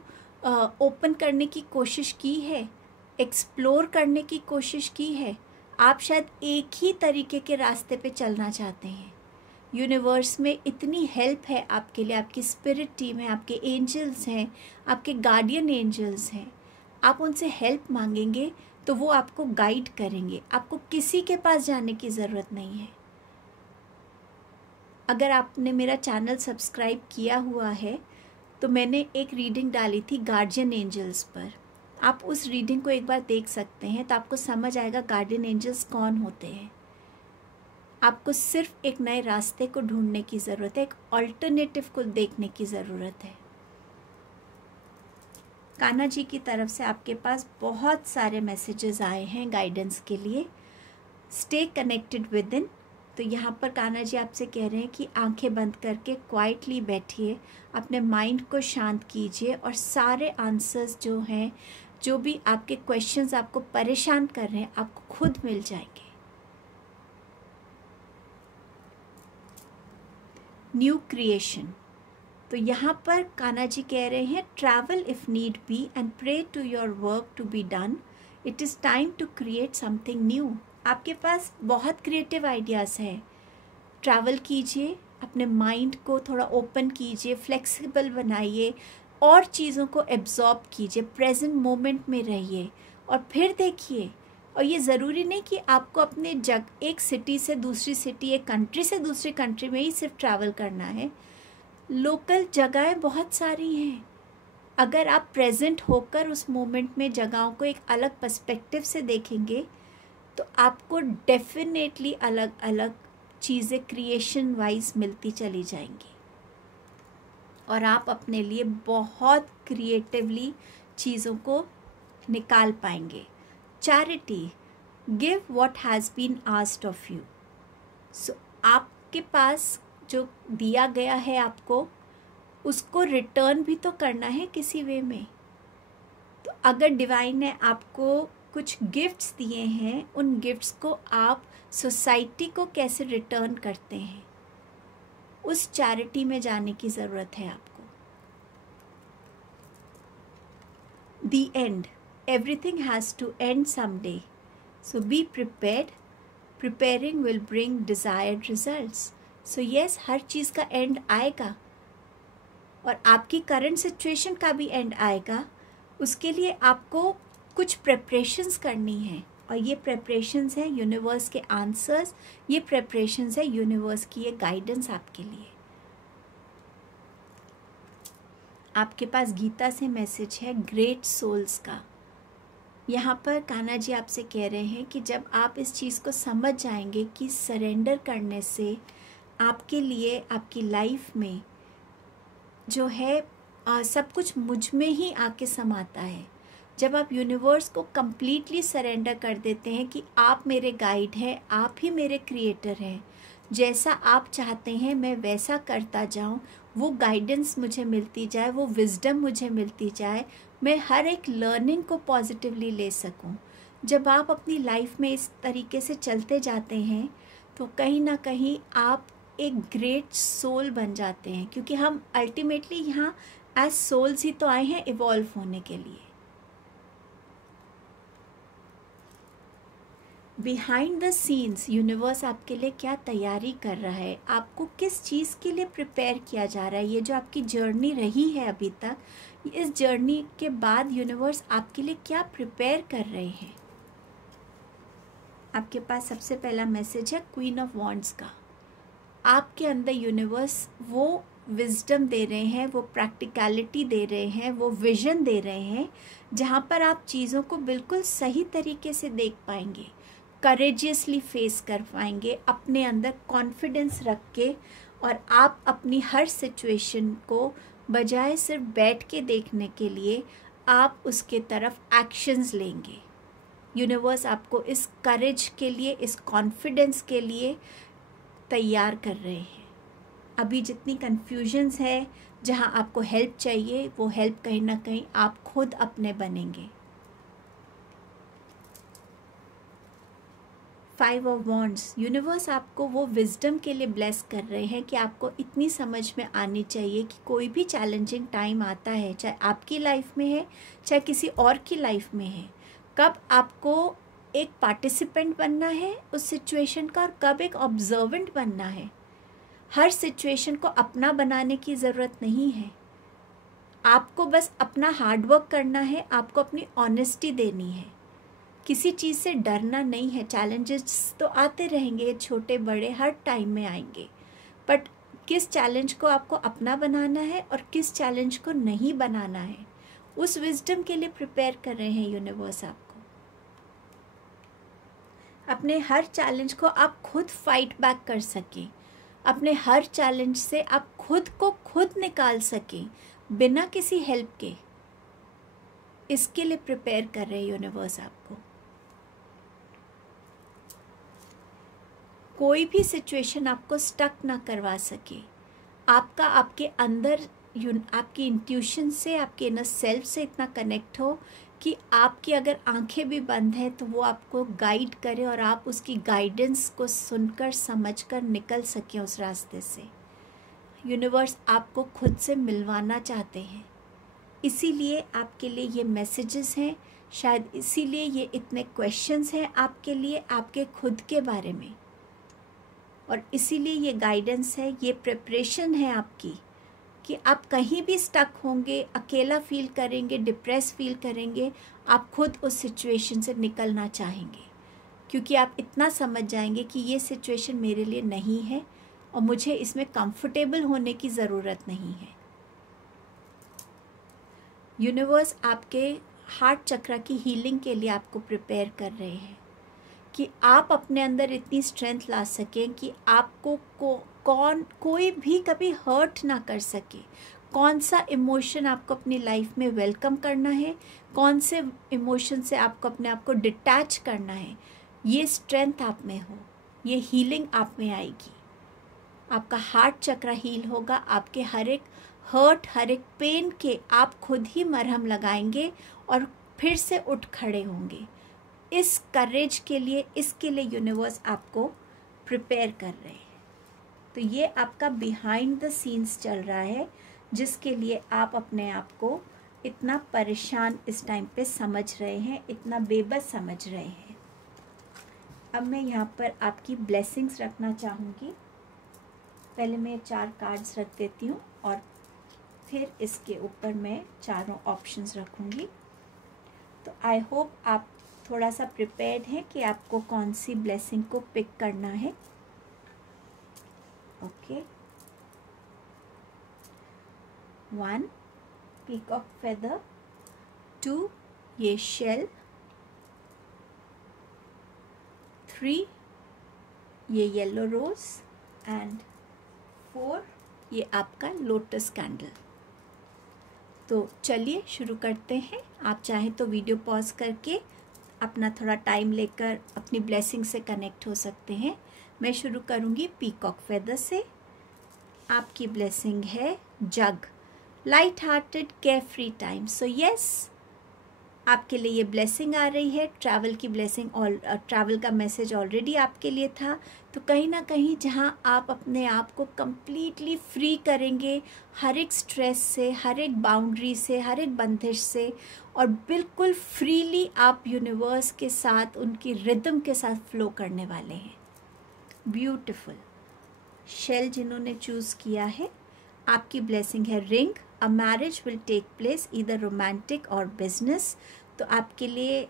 ओपन करने की कोशिश की है, एक्सप्लोर करने की कोशिश की है? आप शायद एक ही तरीके के रास्ते पे चलना चाहते हैं। यूनिवर्स में इतनी हेल्प है आपके लिए, आपकी स्पिरिट टीम है, आपके एंजल्स हैं, आपके गार्डियन एंजल्स हैं। आप उनसे हेल्प मांगेंगे तो वो आपको गाइड करेंगे। आपको किसी के पास जाने की ज़रूरत नहीं है। अगर आपने मेरा चैनल सब्सक्राइब किया हुआ है तो मैंने एक रीडिंग डाली थी गार्डियन एंजल्स पर। आप उस रीडिंग को एक बार देख सकते हैं तो आपको समझ आएगा गार्डियन एंजल्स कौन होते हैं। आपको सिर्फ एक नए रास्ते को ढूंढने की ज़रूरत है, एक ऑल्टरनेटिव को देखने की ज़रूरत है। कान्हा जी की तरफ से आपके पास बहुत सारे मैसेजेस आए हैं गाइडेंस के लिए। Stay connected with in. तो यहाँ पर कान्हा जी आपसे कह रहे हैं कि आंखें बंद करके क्वाइटली बैठिए, अपने माइंड को शांत कीजिए और सारे आंसर्स जो हैं, जो भी आपके क्वेश्चंस आपको परेशान कर रहे हैं, आपको खुद मिल जाएंगे। New creation. तो यहाँ पर कान्हा जी कह रहे हैं travel if need be and pray to your work to be done, it is time to create something new. आपके पास बहुत क्रिएटिव आइडियाज़ हैं। ट्रैवल कीजिए, अपने माइंड को थोड़ा ओपन कीजिए, फ्लेक्सिबल बनाइए और चीज़ों को एब्जॉर्ब कीजिए, प्रेजेंट मोमेंट में रहिए और फिर देखिए। और ये ज़रूरी नहीं कि आपको अपने एक सिटी से दूसरी सिटी, एक कंट्री से दूसरी कंट्री में ही सिर्फ ट्रैवल करना है। लोकल जगहें बहुत सारी हैं। अगर आप प्रेजेंट होकर उस मोमेंट में जगहों को एक अलग पर्सपेक्टिव से देखेंगे तो आपको डेफिनेटली अलग अलग चीज़ें क्रिएशन वाइज मिलती चली जाएंगी और आप अपने लिए बहुत क्रिएटिवली चीज़ों को निकाल पाएंगे। Charity, give what has been asked of you. So आपके पास जो दिया गया है आपको, उसको रिटर्न भी तो करना है किसी वे में। तो अगर डिवाइन ने आपको कुछ गिफ्ट्स दिए हैं, उन गिफ्ट्स को आप सोसाइटी को कैसे रिटर्न करते हैं, उस चैरिटी में जाने की ज़रूरत है आपको। The end. Everything has to end someday. So be prepared. Preparing will bring desired results. So yes, हर चीज़ का एंड आएगा और आपकी करंट सिचुएशन का भी एंड आएगा। उसके लिए आपको कुछ प्रेपरेशंस करनी है और ये प्रेपरेशंस है यूनिवर्स के आंसर्स, ये प्रेपरेशंस है यूनिवर्स की ये गाइडेंस आपके लिए। आपके पास गीता से मैसेज है ग्रेट सोल्स का। यहाँ पर कान्हा जी आपसे कह रहे हैं कि जब आप इस चीज़ को समझ जाएंगे कि सरेंडर करने से आपके लिए आपकी लाइफ में जो है सब कुछ मुझ में ही आके समाता है। जब आप यूनिवर्स को कम्प्लीटली सरेंडर कर देते हैं कि आप मेरे गाइड हैं, आप ही मेरे क्रिएटर हैं, जैसा आप चाहते हैं मैं वैसा करता जाऊं, वो गाइडेंस मुझे मिलती जाए, वो विजडम मुझे मिलती जाए, मैं हर एक लर्निंग को पॉजिटिवली ले सकूं। जब आप अपनी लाइफ में इस तरीके से चलते जाते हैं तो कहीं ना कहीं आप एक ग्रेट सोल बन जाते हैं, क्योंकि हम अल्टीमेटली यहाँ एज सोल्स ही तो आए हैं इवॉल्व होने के लिए। बिहाइंड द सीन्स यूनिवर्स आपके लिए क्या तैयारी कर रहा है, आपको किस चीज़ के लिए प्रिपेयर किया जा रहा है। ये जो आपकी जर्नी रही है अभी तक, इस जर्नी के बाद यूनिवर्स आपके लिए क्या प्रिपेयर कर रहे हैं। आपके पास सबसे पहला मैसेज है क्वीन ऑफ वॉन्ड्स का। आपके अंदर यूनिवर्स वो विजडम दे रहे हैं, वो प्रैक्टिकलिटी दे रहे हैं, वो विजन दे रहे हैं जहाँ पर आप चीज़ों को बिल्कुल सही तरीके से देख पाएंगे, करेजियसली फेस कर पाएंगे, अपने अंदर कॉन्फिडेंस रख के, और आप अपनी हर सिचुएशन को बजाय सिर्फ बैठ के देखने के लिए आप उसके तरफ एक्शंस लेंगे। यूनिवर्स आपको इस करेज के लिए, इस कॉन्फिडेंस के लिए तैयार कर रहे हैं। अभी जितनी कन्फ्यूजन्स है, जहाँ आपको हेल्प चाहिए, वो हेल्प कहीं ना कहीं आप खुद अपने बनेंगे। 5 ऑफ वॉन्ड्स, यूनिवर्स आपको वो विजडम के लिए ब्लेस कर रहे हैं कि आपको इतनी समझ में आनी चाहिए कि कोई भी चैलेंजिंग टाइम आता है, चाहे आपकी लाइफ में है चाहे किसी और की लाइफ में है, कब आपको एक पार्टिसिपेंट बनना है उस सिचुएशन का और कब एक ऑब्जर्वेंट बनना है। हर सिचुएशन को अपना बनाने की ज़रूरत नहीं है, आपको बस अपना हार्डवर्क करना है, आपको अपनी ऑनेस्टी देनी है, किसी चीज़ से डरना नहीं है। चैलेंजेस तो आते रहेंगे, छोटे बड़े हर टाइम में आएंगे, बट किस चैलेंज को आपको अपना बनाना है और किस चैलेंज को नहीं बनाना है, उस विजडम के लिए प्रिपेयर कर रहे हैं यूनिवर्स आपको। अपने हर चैलेंज को आप खुद फाइट बैक कर सकें, अपने हर चैलेंज से आप खुद को खुद निकाल सकें बिना किसी हेल्प के, इसके लिए प्रिपेयर कर रहे हैं यूनिवर्स आपको। कोई भी सिचुएशन आपको स्टक ना करवा सके, आपका आपके अंदर आपकी इंट्यूशन से, आपके इनर सेल्फ से इतना कनेक्ट हो कि आपकी अगर आंखें भी बंद हैं तो वो आपको गाइड करे और आप उसकी गाइडेंस को सुनकर समझकर निकल सकें उस रास्ते से। यूनिवर्स आपको खुद से मिलवाना चाहते हैं, इसीलिए आपके लिए ये मैसेजेस हैं, शायद इसीलिए ये इतने क्वेश्चंस हैं आपके लिए, आपके खुद के बारे में, और इसीलिए ये गाइडेंस है, ये प्रिपरेशन है आपकी कि आप कहीं भी स्टक होंगे, अकेला फील करेंगे, डिप्रेस फील करेंगे, आप खुद उस सिचुएशन से निकलना चाहेंगे, क्योंकि आप इतना समझ जाएंगे कि ये सिचुएशन मेरे लिए नहीं है और मुझे इसमें कंफर्टेबल होने की ज़रूरत नहीं है। यूनिवर्स आपके हार्ट चक्र की हीलिंग के लिए आपको प्रिपेयर कर रहे हैं कि आप अपने अंदर इतनी स्ट्रेंथ ला सकें कि आपको कोई भी कभी हर्ट ना कर सके। कौन सा इमोशन आपको अपनी लाइफ में वेलकम करना है, कौन से इमोशन से आपको अपने आप को डिटैच करना है, ये स्ट्रेंथ आप में हो, ये हीलिंग आप में आएगी। आपका हार्ट चक्र हील होगा, आपके हर एक हर्ट, हर एक पेन के आप खुद ही मरहम लगाएंगे और फिर से उठ खड़े होंगे। इस करेज के लिए, इसके लिए यूनिवर्स आपको प्रिपेयर कर रहे हैं। तो ये आपका बिहाइंड द सीन्स चल रहा है, जिसके लिए आप अपने आप को इतना परेशान इस टाइम पे समझ रहे हैं, इतना बेबस समझ रहे हैं। अब मैं यहाँ पर आपकी ब्लेसिंग्स रखना चाहूँगी। पहले मैं 4 कार्ड्स रख देती हूँ और फिर इसके ऊपर मैं चारों ऑप्शंस रखूँगी। तो आई होप आप थोड़ा सा प्रिपेयर्ड हैं कि आपको कौन सी ब्लेसिंग को पिक करना है। ओके, 1 पीकॉक फेदर, 2 ये शेल, 3 ये येलो रोज एंड 4 ये आपका लोटस कैंडल। तो चलिए शुरू करते हैं। आप चाहें तो वीडियो पॉज करके अपना थोड़ा टाइम लेकर अपनी ब्लेसिंग से कनेक्ट हो सकते हैं। मैं शुरू करूंगी पीकॉक फेदर से। आपकी ब्लेसिंग है jug, light hearted care free time. So yes, आपके लिए ये ब्लेसिंग आ रही है। ट्रैवल की ब्लेसिंग, ट्रैवल का मैसेज ऑलरेडी आपके लिए था। तो कहीं ना कहीं जहाँ आप अपने आप को कंप्लीटली फ्री करेंगे हर एक स्ट्रेस से, हर एक बाउंड्री से, हर एक बंदिश से, और बिल्कुल फ्रीली आप यूनिवर्स के साथ, उनकी रिदम के साथ फ्लो करने वाले हैं। ब्यूटिफुल। शेल जिन्होंने चूज़ किया है, आपकी ब्लेसिंग है ring, a marriage will take place either romantic or business. तो आपके लिए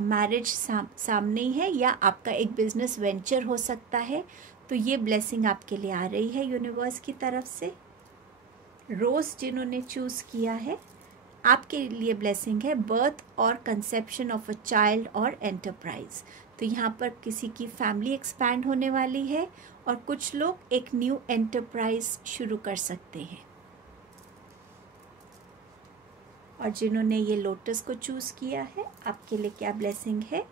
मैरिज सामने ही है या आपका एक बिजनेस वेंचर हो सकता है। तो ये ब्लेसिंग आपके लिए आ रही है यूनिवर्स की तरफ से। रोज़ जिन्होंने चूज़ किया है, आपके लिए ब्लेसिंग है बर्थ और कंसेप्शन ऑफ अ चाइल्ड और एंटरप्राइज। तो यहाँ पर किसी की फैमिली एक्सपैंड होने वाली है और कुछ लोग एक न्यू एंटरप्राइज शुरू कर सकते हैं। और जिन्होंने ये लोटस को चूज़ किया है, आपके लिए क्या ब्लेसिंग है?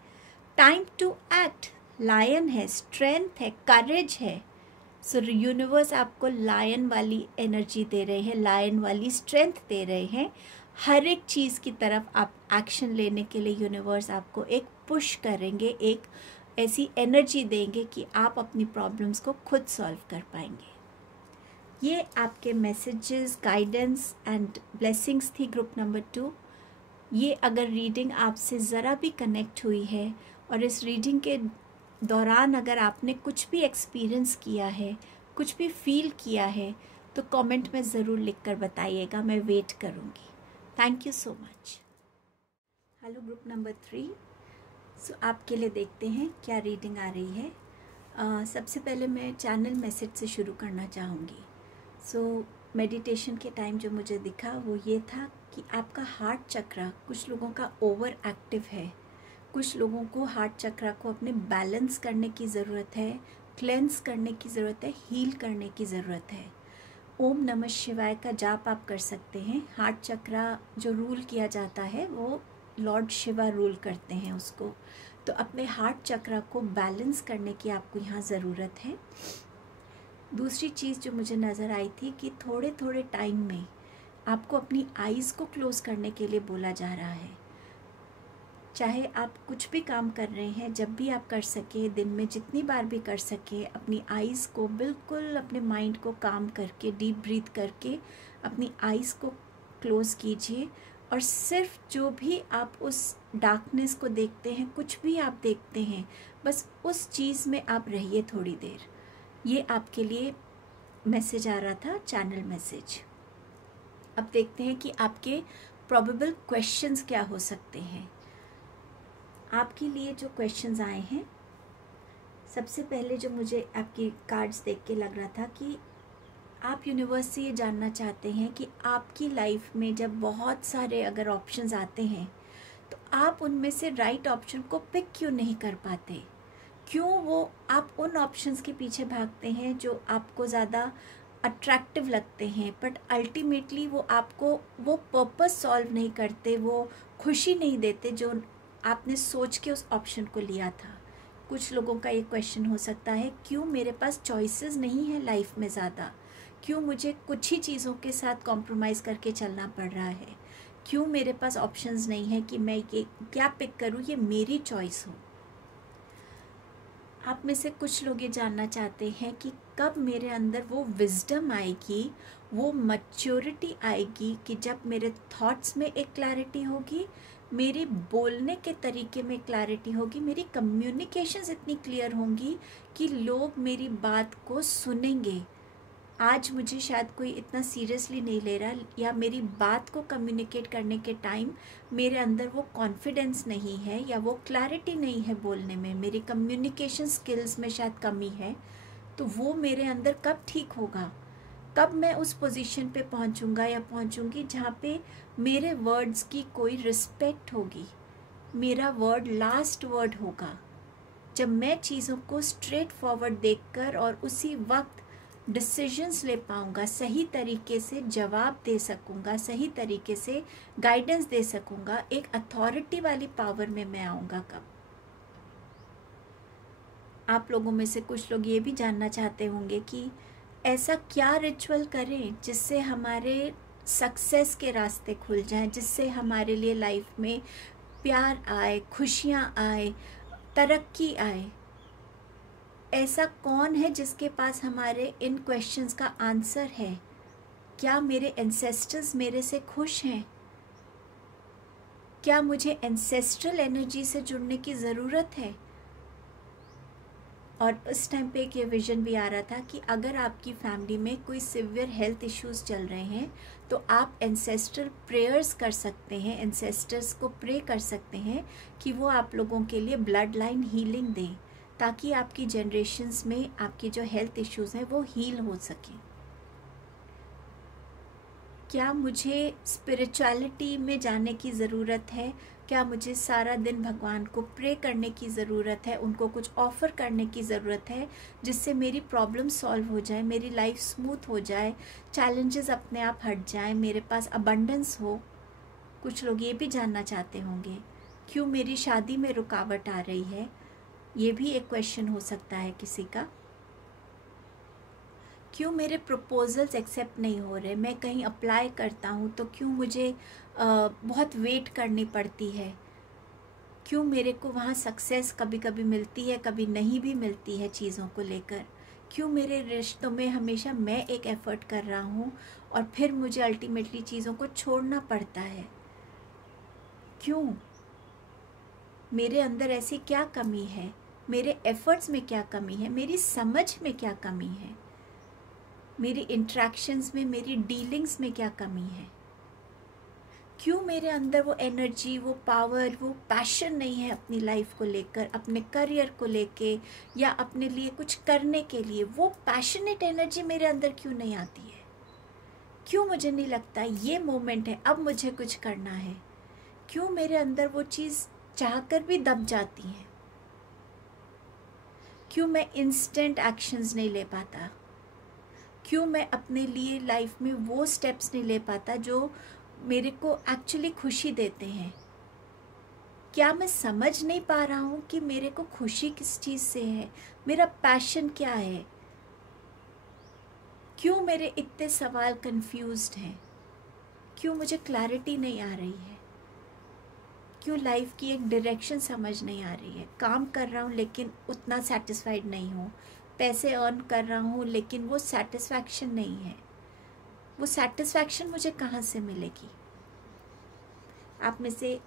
टाइम टू एक्ट, लायन है, स्ट्रेंथ है, करेज है। सो यूनिवर्स आपको लायन वाली एनर्जी दे रहे हैं, लायन वाली स्ट्रेंथ दे रहे हैं। हर एक चीज़ की तरफ आप एक्शन लेने के लिए यूनिवर्स आपको एक पुश करेंगे, एक ऐसी एनर्जी देंगे कि आप अपनी प्रॉब्लम्स को खुद सॉल्व कर पाएंगे। ये आपके मैसेजेस, गाइडेंस एंड ब्लेसिंग्स थी ग्रुप नंबर 2। ये अगर रीडिंग आपसे ज़रा भी कनेक्ट हुई है और इस रीडिंग के दौरान अगर आपने कुछ भी एक्सपीरियंस किया है, कुछ भी फील किया है, तो कमेंट में ज़रूर लिख कर बताइएगा, मैं वेट करूँगी। Thank you so much. Hello group number 3। सो आपके लिए देखते हैं क्या रीडिंग आ रही है। सबसे पहले मैं चैनल मैसेज से शुरू करना चाहूँगी। मेडिटेशन के टाइम जो मुझे दिखा वो ये था कि आपका हार्ट चक्र कुछ लोगों का ओवर एक्टिव है। कुछ लोगों को हार्ट चक्र को अपने बैलेंस करने की ज़रूरत है, क्लेंस करने की ज़रूरत है, हील करने की ज़रूरत है। ओम नमः शिवाय का जाप आप कर सकते हैं। हार्ट चक्र जो रूल किया जाता है वो लॉर्ड शिवा रूल करते हैं उसको। तो अपने हार्ट चक्र को बैलेंस करने की आपको यहाँ ज़रूरत है। दूसरी चीज़ जो मुझे नज़र आई थी कि थोड़े थोड़े टाइम में आपको अपनी आइज़ को क्लोज़ करने के लिए बोला जा रहा है। चाहे आप कुछ भी काम कर रहे हैं, जब भी आप कर सके, दिन में जितनी बार भी कर सके, अपनी आइज़ को बिल्कुल अपने माइंड को काम करके, डीप ब्रीथ करके अपनी आइज़ को क्लोज़ कीजिए और सिर्फ जो भी आप उस डार्कनेस को देखते हैं, कुछ भी आप देखते हैं, बस उस चीज़ में आप रहिए थोड़ी देर। ये आपके लिए मैसेज आ रहा था, चैनल मैसेज। अब देखते हैं कि आपके प्रोबेबल क्वेश्चंस क्या हो सकते हैं। आपके लिए जो क्वेश्चंस आए हैं, सबसे पहले जो मुझे आपकी कार्ड्स देख के लग रहा था कि आप यूनिवर्स से ये जानना चाहते हैं कि आपकी लाइफ में जब बहुत सारे अगर ऑप्शंस आते हैं तो आप उनमें से राइट ऑप्शन को पिक क्यों नहीं कर पाते। क्यों वो आप उन ऑप्शंस के पीछे भागते हैं जो आपको ज़्यादा अट्रैक्टिव लगते हैं, बट अल्टीमेटली वो आपको वो पर्पस सॉल्व नहीं करते, वो खुशी नहीं देते जो आपने सोच के उस ऑप्शन को लिया था। कुछ लोगों का ये क्वेश्चन हो सकता है, क्यों मेरे पास चॉइसेस नहीं है लाइफ में ज़्यादा, क्यों मुझे कुछ ही चीज़ों के साथ कॉम्प्रोमाइज़ करके चलना पड़ रहा है, क्यों मेरे पास ऑप्शंस नहीं है कि मैं ये क्या पिक करूँ, ये मेरी चॉइस हो। आप में से कुछ लोग ये जानना चाहते हैं कि कब मेरे अंदर वो विजडम आएगी, वो मैच्योरिटी आएगी कि जब मेरे थॉट्स में एक क्लैरिटी होगी, मेरी बोलने के तरीके में क्लैरिटी होगी, मेरी कम्युनिकेशंस इतनी क्लियर होंगी कि लोग मेरी बात को सुनेंगे। आज मुझे शायद कोई इतना सीरियसली नहीं ले रहा, या मेरी बात को कम्युनिकेट करने के टाइम मेरे अंदर वो कॉन्फिडेंस नहीं है या वो क्लैरिटी नहीं है बोलने में, मेरी कम्युनिकेशन स्किल्स में शायद कमी है। तो वो मेरे अंदर कब ठीक होगा, कब मैं उस पोजीशन पे पहुंचूंगा या पहुंचूंगी जहाँ पे मेरे वर्ड्स की कोई रिस्पेक्ट होगी, मेरा वर्ड लास्ट वर्ड होगा, जब मैं चीज़ों को स्ट्रेट फॉरवर्ड देखकर और उसी वक्त डिसीजंस ले पाऊंगा, सही तरीके से जवाब दे सकूंगा, सही तरीके से गाइडेंस दे सकूंगा, एक अथॉरिटी वाली पावर में मैं आऊंगा कब। आप लोगों में से कुछ लोग ये भी जानना चाहते होंगे कि ऐसा क्या रिचुअल करें जिससे हमारे सक्सेस के रास्ते खुल जाएं, जिससे हमारे लिए लाइफ में प्यार आए, खुशियाँ आए, तरक्की आए। ऐसा कौन है जिसके पास हमारे इन क्वेश्चंस का आंसर है। क्या मेरे एंसेस्टर्स मेरे से खुश हैं? क्या मुझे एंसेस्ट्रल एनर्जी से जुड़ने की ज़रूरत है? और उस टाइम पे एक ये विज़न भी आ रहा था कि अगर आपकी फैमिली में कोई सिवियर हेल्थ इश्यूज़ चल रहे हैं तो आप एंसेस्ट्रल प्रेयर्स कर सकते हैं, एंसेस्टर्स को प्रे कर सकते हैं कि वो आप लोगों के लिए ब्लड लाइन हीलिंग दें, ताकि आपकी जनरेशन्स में आपकी जो हेल्थ इश्यूज़ हैं वो हील हो सकें। क्या मुझे स्पिरिचुअलिटी में जाने की ज़रूरत है? क्या मुझे सारा दिन भगवान को प्रे करने की ज़रूरत है, उनको कुछ ऑफ़र करने की ज़रूरत है जिससे मेरी प्रॉब्लम सॉल्व हो जाए, मेरी लाइफ स्मूथ हो जाए, चैलेंजेस अपने आप हट जाएं, मेरे पास अबंडेंस हो? कुछ लोग ये भी जानना चाहते होंगे क्यों मेरी शादी में रुकावट आ रही है। ये भी एक क्वेश्चन हो सकता है किसी का। क्यों मेरे प्रपोजल्स एक्सेप्ट नहीं हो रहे, मैं कहीं अप्लाई करता हूँ तो क्यों मुझे बहुत वेट करनी पड़ती है। क्यों मेरे को वहाँ सक्सेस कभी कभी मिलती है, कभी नहीं भी मिलती है चीज़ों को लेकर? क्यों मेरे रिश्तों में हमेशा मैं एक एफ़र्ट कर रहा हूँ और फिर मुझे अल्टीमेटली चीज़ों को छोड़ना पड़ता है? क्यों? मेरे अंदर ऐसी क्या कमी है? मेरे एफ़र्ट्स में क्या कमी है? मेरी समझ में क्या कमी है? मेरी इंटरेक्शंस में, मेरी डीलिंग्स में क्या कमी है? क्यों मेरे अंदर वो एनर्जी, वो पावर, वो पैशन नहीं है अपनी लाइफ को लेकर, अपने करियर को लेके या अपने लिए कुछ करने के लिए? वो पैशनेट एनर्जी मेरे अंदर क्यों नहीं आती है? क्यों मुझे नहीं लगता ये मोमेंट है, अब मुझे कुछ करना है? क्यों मेरे अंदर वो चीज़ चाहकर भी दब जाती है? क्यों मैं इंस्टेंट एक्शंस नहीं ले पाता? क्यों मैं अपने लिए लाइफ में वो स्टेप्स नहीं ले पाता जो मेरे को एक्चुअली खुशी देते हैं? क्या मैं समझ नहीं पा रहा हूँ कि मेरे को खुशी किस चीज़ से है? मेरा पैशन क्या है? क्यों मेरे इतने सवाल कंफ्यूज्ड हैं? क्यों मुझे क्लैरिटी नहीं आ रही है? क्यों लाइफ की एक डायरेक्शन समझ नहीं आ रही है? काम कर रहा हूँ लेकिन उतना सेटिस्फाइड नहीं हूँ, पैसे अर्न कर रहा हूँ लेकिन वो सेटिस्फैक्शन नहीं है। वो सेटिस्फैक्शन मुझे कहाँ से मिलेगी? आप में से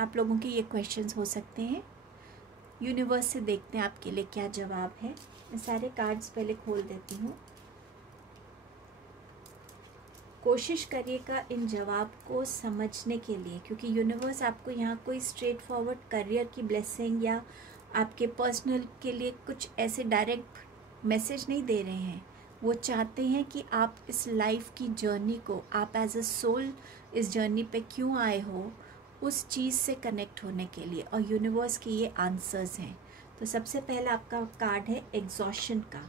आप लोगों के ये क्वेश्चंस हो सकते हैं। यूनिवर्स से देखते हैं आपके लिए क्या जवाब है। मैं सारे कार्ड्स पहले खोल देती हूँ। कोशिश करिएगा इन जवाब को समझने के लिए, क्योंकि यूनिवर्स आपको यहाँ कोई स्ट्रेट फॉरवर्ड करियर की ब्लेसिंग या आपके पर्सनल के लिए कुछ ऐसे डायरेक्ट मैसेज नहीं दे रहे हैं। वो चाहते हैं कि आप इस लाइफ की जर्नी को, आप एज अ सोल इस जर्नी पे क्यों आए हो, उस चीज़ से कनेक्ट होने के लिए। और यूनिवर्स के ये आंसर्स हैं। तो सबसे पहला आपका कार्ड है एग्जॉशन का।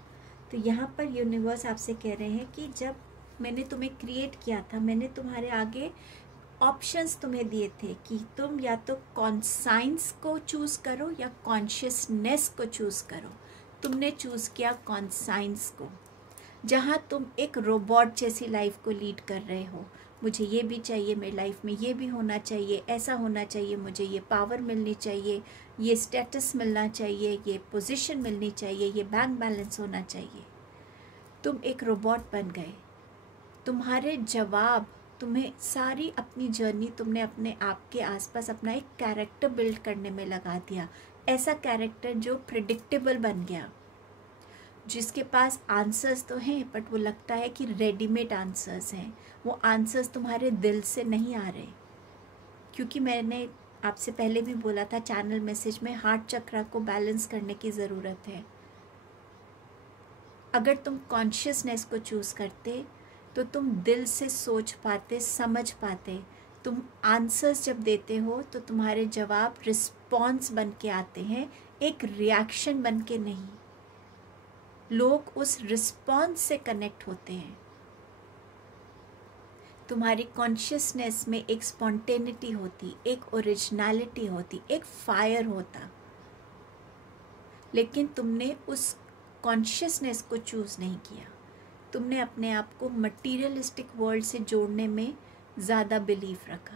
तो यहाँ पर यूनिवर्स आपसे कह रहे हैं कि जब मैंने तुम्हें क्रिएट किया था, मैंने तुम्हारे आगे ऑप्शंस तुम्हें दिए थे कि तुम या तो कॉन्साइंस को चूज़ करो या कॉन्शियसनेस को चूज़ करो। तुमने चूज़ किया कॉन्साइंस को, जहाँ तुम एक रोबोट जैसी लाइफ को लीड कर रहे हो। मुझे ये भी चाहिए, मेरी लाइफ में ये भी होना चाहिए, ऐसा होना चाहिए, मुझे ये पावर मिलनी चाहिए, ये स्टेटस मिलना चाहिए, ये पोजीशन मिलनी चाहिए, ये बैंक बैलेंस होना चाहिए। तुम एक रोबोट बन गए। तुम्हारे जवाब, तुम्हें सारी अपनी जर्नी तुमने अपने आप के आसपास अपना एक कैरेक्टर बिल्ड करने में लगा दिया। ऐसा कैरेक्टर जो प्रिडिक्टेबल बन गया, जिसके पास आंसर्स तो हैं बट वो लगता है कि रेडीमेड आंसर्स हैं। वो आंसर्स तुम्हारे दिल से नहीं आ रहे। क्योंकि मैंने आपसे पहले भी बोला था चैनल मैसेज में, हार्ट चक्र को बैलेंस करने की ज़रूरत है। अगर तुम कॉन्शियसनेस को चूज़ करते तो तुम दिल से सोच पाते, समझ पाते। तुम आंसर्स जब देते हो तो तुम्हारे जवाब रिस्पॉन्स बन के आते हैं, एक रिएक्शन बन के नहीं। लोग उस रिस्पॉन्स से कनेक्ट होते हैं। तुम्हारी कॉन्शियसनेस में एक स्पॉन्टेनिटी होती, एक ओरिजिनलिटी होती, एक फायर होता। लेकिन तुमने उस कॉन्शियसनेस को चूज़ नहीं किया। तुमने अपने आप को मटीरियलिस्टिक वर्ल्ड से जोड़ने में ज़्यादा बिलीव रखा।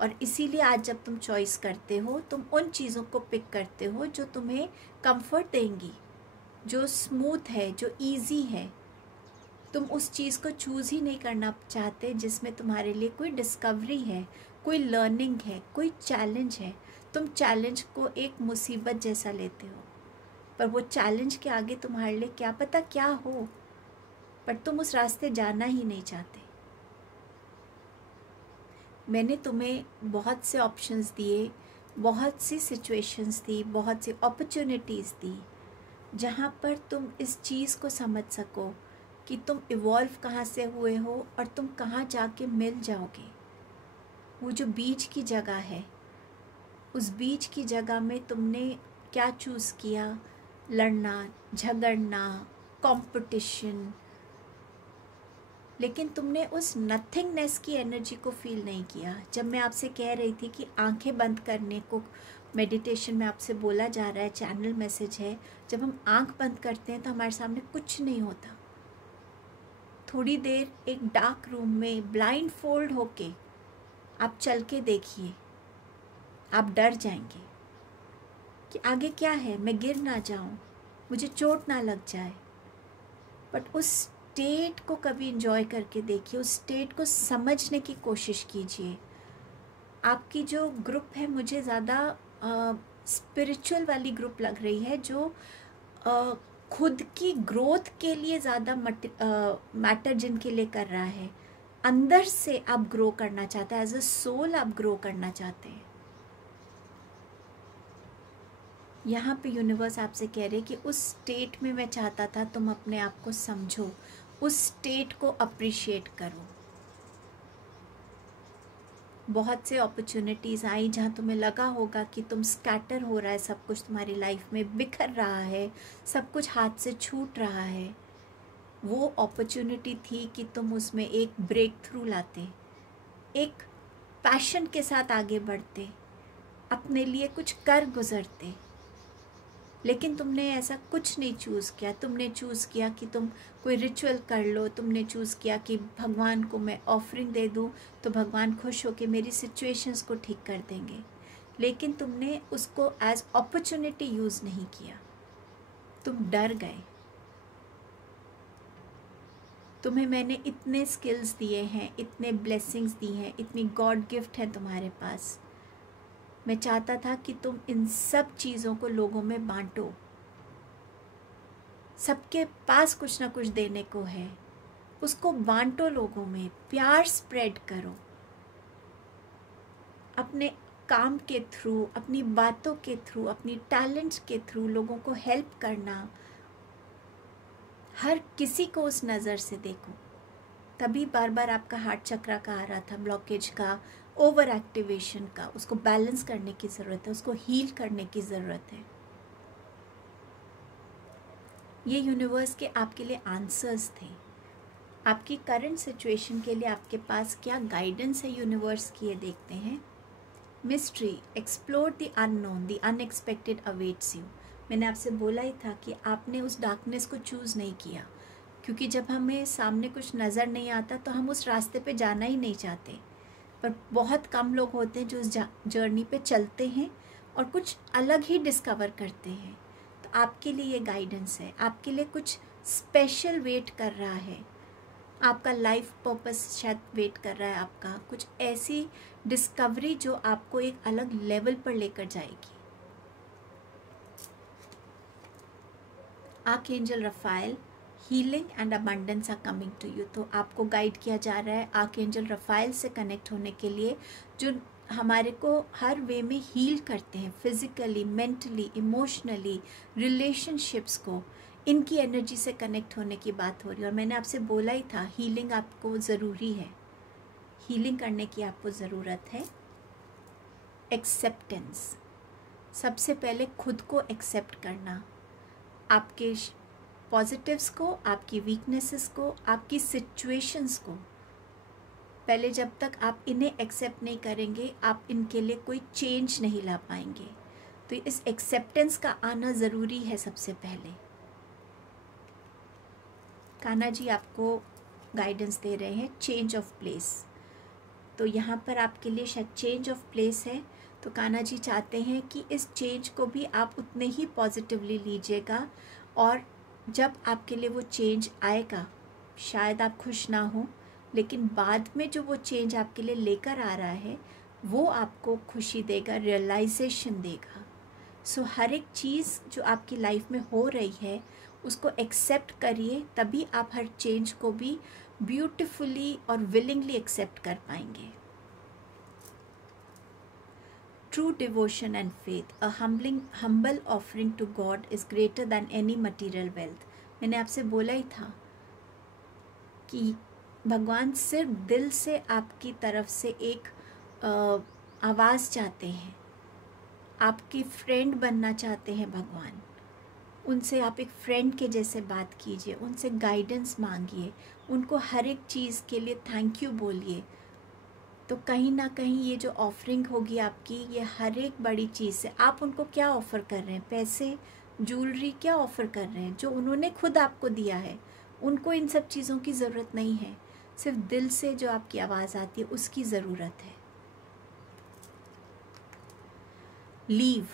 और इसीलिए आज जब तुम चॉइस करते हो, तुम उन चीज़ों को पिक करते हो जो तुम्हें कंफर्ट देंगी, जो स्मूथ है, जो इजी है। तुम उस चीज़ को चूज़ ही नहीं करना चाहते जिसमें तुम्हारे लिए कोई डिस्कवरी है, कोई लर्निंग है, कोई चैलेंज है। तुम चैलेंज को एक मुसीबत जैसा लेते हो, पर वो चैलेंज के आगे तुम्हारे लिए क्या पता क्या हो, पर तुम उस रास्ते जाना ही नहीं चाहते। मैंने तुम्हें बहुत से ऑप्शंस दिए, बहुत सी सिचुएशंस दी, बहुत सी अपॉर्चुनिटीज़ दी, जहाँ पर तुम इस चीज़ को समझ सको कि तुम इवॉल्व कहाँ से हुए हो और तुम कहाँ जाके मिल जाओगे। वो जो बीच की जगह है, उस बीच की जगह में तुमने क्या चूज़ किया? लड़ना, झगड़ना, कंपटीशन। लेकिन तुमने उस नथिंगनेस की एनर्जी को फील नहीं किया। जब मैं आपसे कह रही थी कि आंखें बंद करने को मेडिटेशन में आपसे बोला जा रहा है, चैनल मैसेज है, जब हम आंख बंद करते हैं तो हमारे सामने कुछ नहीं होता। थोड़ी देर एक डार्क रूम में ब्लाइंड फोल्ड होके आप चल के देखिए। आप डर जाएंगे कि आगे क्या है, मैं गिर ना जाऊं, मुझे चोट ना लग जाए। बट उस स्टेट को कभी एंजॉय करके देखिए, उस स्टेट को समझने की कोशिश कीजिए। आपकी जो ग्रुप है मुझे ज़्यादा स्पिरिचुअल वाली ग्रुप लग रही है, जो खुद की ग्रोथ के लिए ज़्यादा मैटर जिनके लिए कर रहा है। अंदर से आप ग्रो करना चाहते हैं, एज अ सोल आप ग्रो करना चाहते हैं। यहाँ पे यूनिवर्स आपसे कह रहे कि उस स्टेट में मैं चाहता था तुम अपने आप को समझो, उस स्टेट को अप्रिशिएट करो। बहुत से अपॉर्चुनिटीज़ आई जहाँ तुम्हें लगा होगा कि तुम स्कैटर हो रहा है, सब कुछ तुम्हारी लाइफ में बिखर रहा है, सब कुछ हाथ से छूट रहा है। वो अपॉर्चुनिटी थी कि तुम उसमें एक ब्रेक थ्रू लाते, एक पैशन के साथ आगे बढ़ते, अपने लिए कुछ कर गुजरते। लेकिन तुमने ऐसा कुछ नहीं चूज़ किया। तुमने चूज़ किया कि तुम कोई रिचुअल कर लो, तुमने चूज़ किया कि भगवान को मैं ऑफरिंग दे दूं तो भगवान खुश होकर मेरी सिचुएशंस को ठीक कर देंगे। लेकिन तुमने उसको एज अपॉर्चुनिटी यूज़ नहीं किया, तुम डर गए। तुम्हें मैंने इतने स्किल्स दिए हैं, इतने ब्लेसिंग्स दी हैं, इतनी गॉड गिफ्ट है तुम्हारे पास। मैं चाहता था कि तुम इन सब चीज़ों को लोगों में बांटो। सबके पास कुछ ना कुछ देने को है, उसको बांटो लोगों में, प्यार स्प्रेड करो। अपने काम के थ्रू, अपनी बातों के थ्रू, अपनी टैलेंट्स के थ्रू लोगों को हेल्प करना। हर किसी को उस नज़र से देखो। तभी बार बार आपका हार्ट चक्रा का आ रहा था ब्लॉकेज का, ओवर एक्टिवेशन का। उसको बैलेंस करने की ज़रूरत है, उसको हील करने की ज़रूरत है। ये यूनिवर्स के आपके लिए आंसर्स थे। आपकी करंट सिचुएशन के लिए आपके पास क्या गाइडेंस है यूनिवर्स की, ये देखते हैं। Mystery, explore the unknown, the unexpected awaits you. मैंने आपसे बोला ही था कि आपने उस डार्कनेस को चूज़ नहीं किया, क्योंकि जब हमें सामने कुछ नज़र नहीं आता तो हम उस रास्ते पे जाना ही नहीं चाहते। पर बहुत कम लोग होते हैं जो उस जर्नी पे चलते हैं और कुछ अलग ही डिस्कवर करते हैं। तो आपके लिए ये गाइडेंस है, आपके लिए कुछ स्पेशल वेट कर रहा है। आपका लाइफ पर्पस शायद वेट कर रहा है, आपका कुछ ऐसी डिस्कवरी जो आपको एक अलग लेवल पर लेकर जाएगी। Archangel Raphael, healing and abundance are coming to you. तो आपको गाइड किया जा रहा है आर्कएंजल रफाएल से कनेक्ट होने के लिए, जो हमारे को हर वे में हील करते हैं, फिजिकली, मेंटली, इमोशनली, रिलेशनशिप्स को। इनकी एनर्जी से कनेक्ट होने की बात हो रही है। और मैंने आपसे बोला ही था हीलिंग आपको ज़रूरी है, हीलिंग करने की आपको ज़रूरत है। एक्सेप्टेंस, सबसे पहले खुद को एक्सेप्ट करना, आपके पॉजिटिव्स को, आपकी वीकनेसेस को, आपकी सिचुएशंस को। पहले जब तक आप इन्हें एक्सेप्ट नहीं करेंगे, आप इनके लिए कोई चेंज नहीं ला पाएंगे। तो इस एक्सेप्टेंस का आना ज़रूरी है सबसे पहले। कान्हा जी आपको गाइडेंस दे रहे हैं चेंज ऑफ प्लेस। तो यहाँ पर आपके लिए शायद चेंज ऑफ प्लेस है। तो कान्हा जी चाहते हैं कि इस चेंज को भी आप उतने ही पॉजिटिवली लीजिएगा, और जब आपके लिए वो चेंज आएगा, शायद आप खुश ना हो, लेकिन बाद में जो वो चेंज आपके लिए लेकर आ रहा है वो आपको खुशी देगा, रियलाइजेशन देगा। सो हर एक चीज़ जो आपकी लाइफ में हो रही है उसको एक्सेप्ट करिए, तभी आप हर चेंज को भी ब्यूटिफुली और विलिंगली एक्सेप्ट कर पाएंगे। True devotion and faith, a humble offering to God is greater than any material wealth. मैंने आपसे बोला ही था कि भगवान सिर्फ दिल से आपकी तरफ से एक आवाज़ चाहते हैं, आपकी फ्रेंड बनना चाहते हैं भगवान। उनसे आप एक फ्रेंड के जैसे बात कीजिए, उनसे गाइडेंस मांगिए, उनको हर एक चीज़ के लिए थैंक यू बोलिए। तो कहीं ना कहीं ये जो ऑफरिंग होगी आपकी, ये हर एक बड़ी चीज़ से आप उनको क्या ऑफ़र कर रहे हैं, पैसे, ज्वेलरी, क्या ऑफ़र कर रहे हैं जो उन्होंने खुद आपको दिया है। उनको इन सब चीज़ों की ज़रूरत नहीं है, सिर्फ दिल से जो आपकी आवाज़ आती है उसकी ज़रूरत है। Leave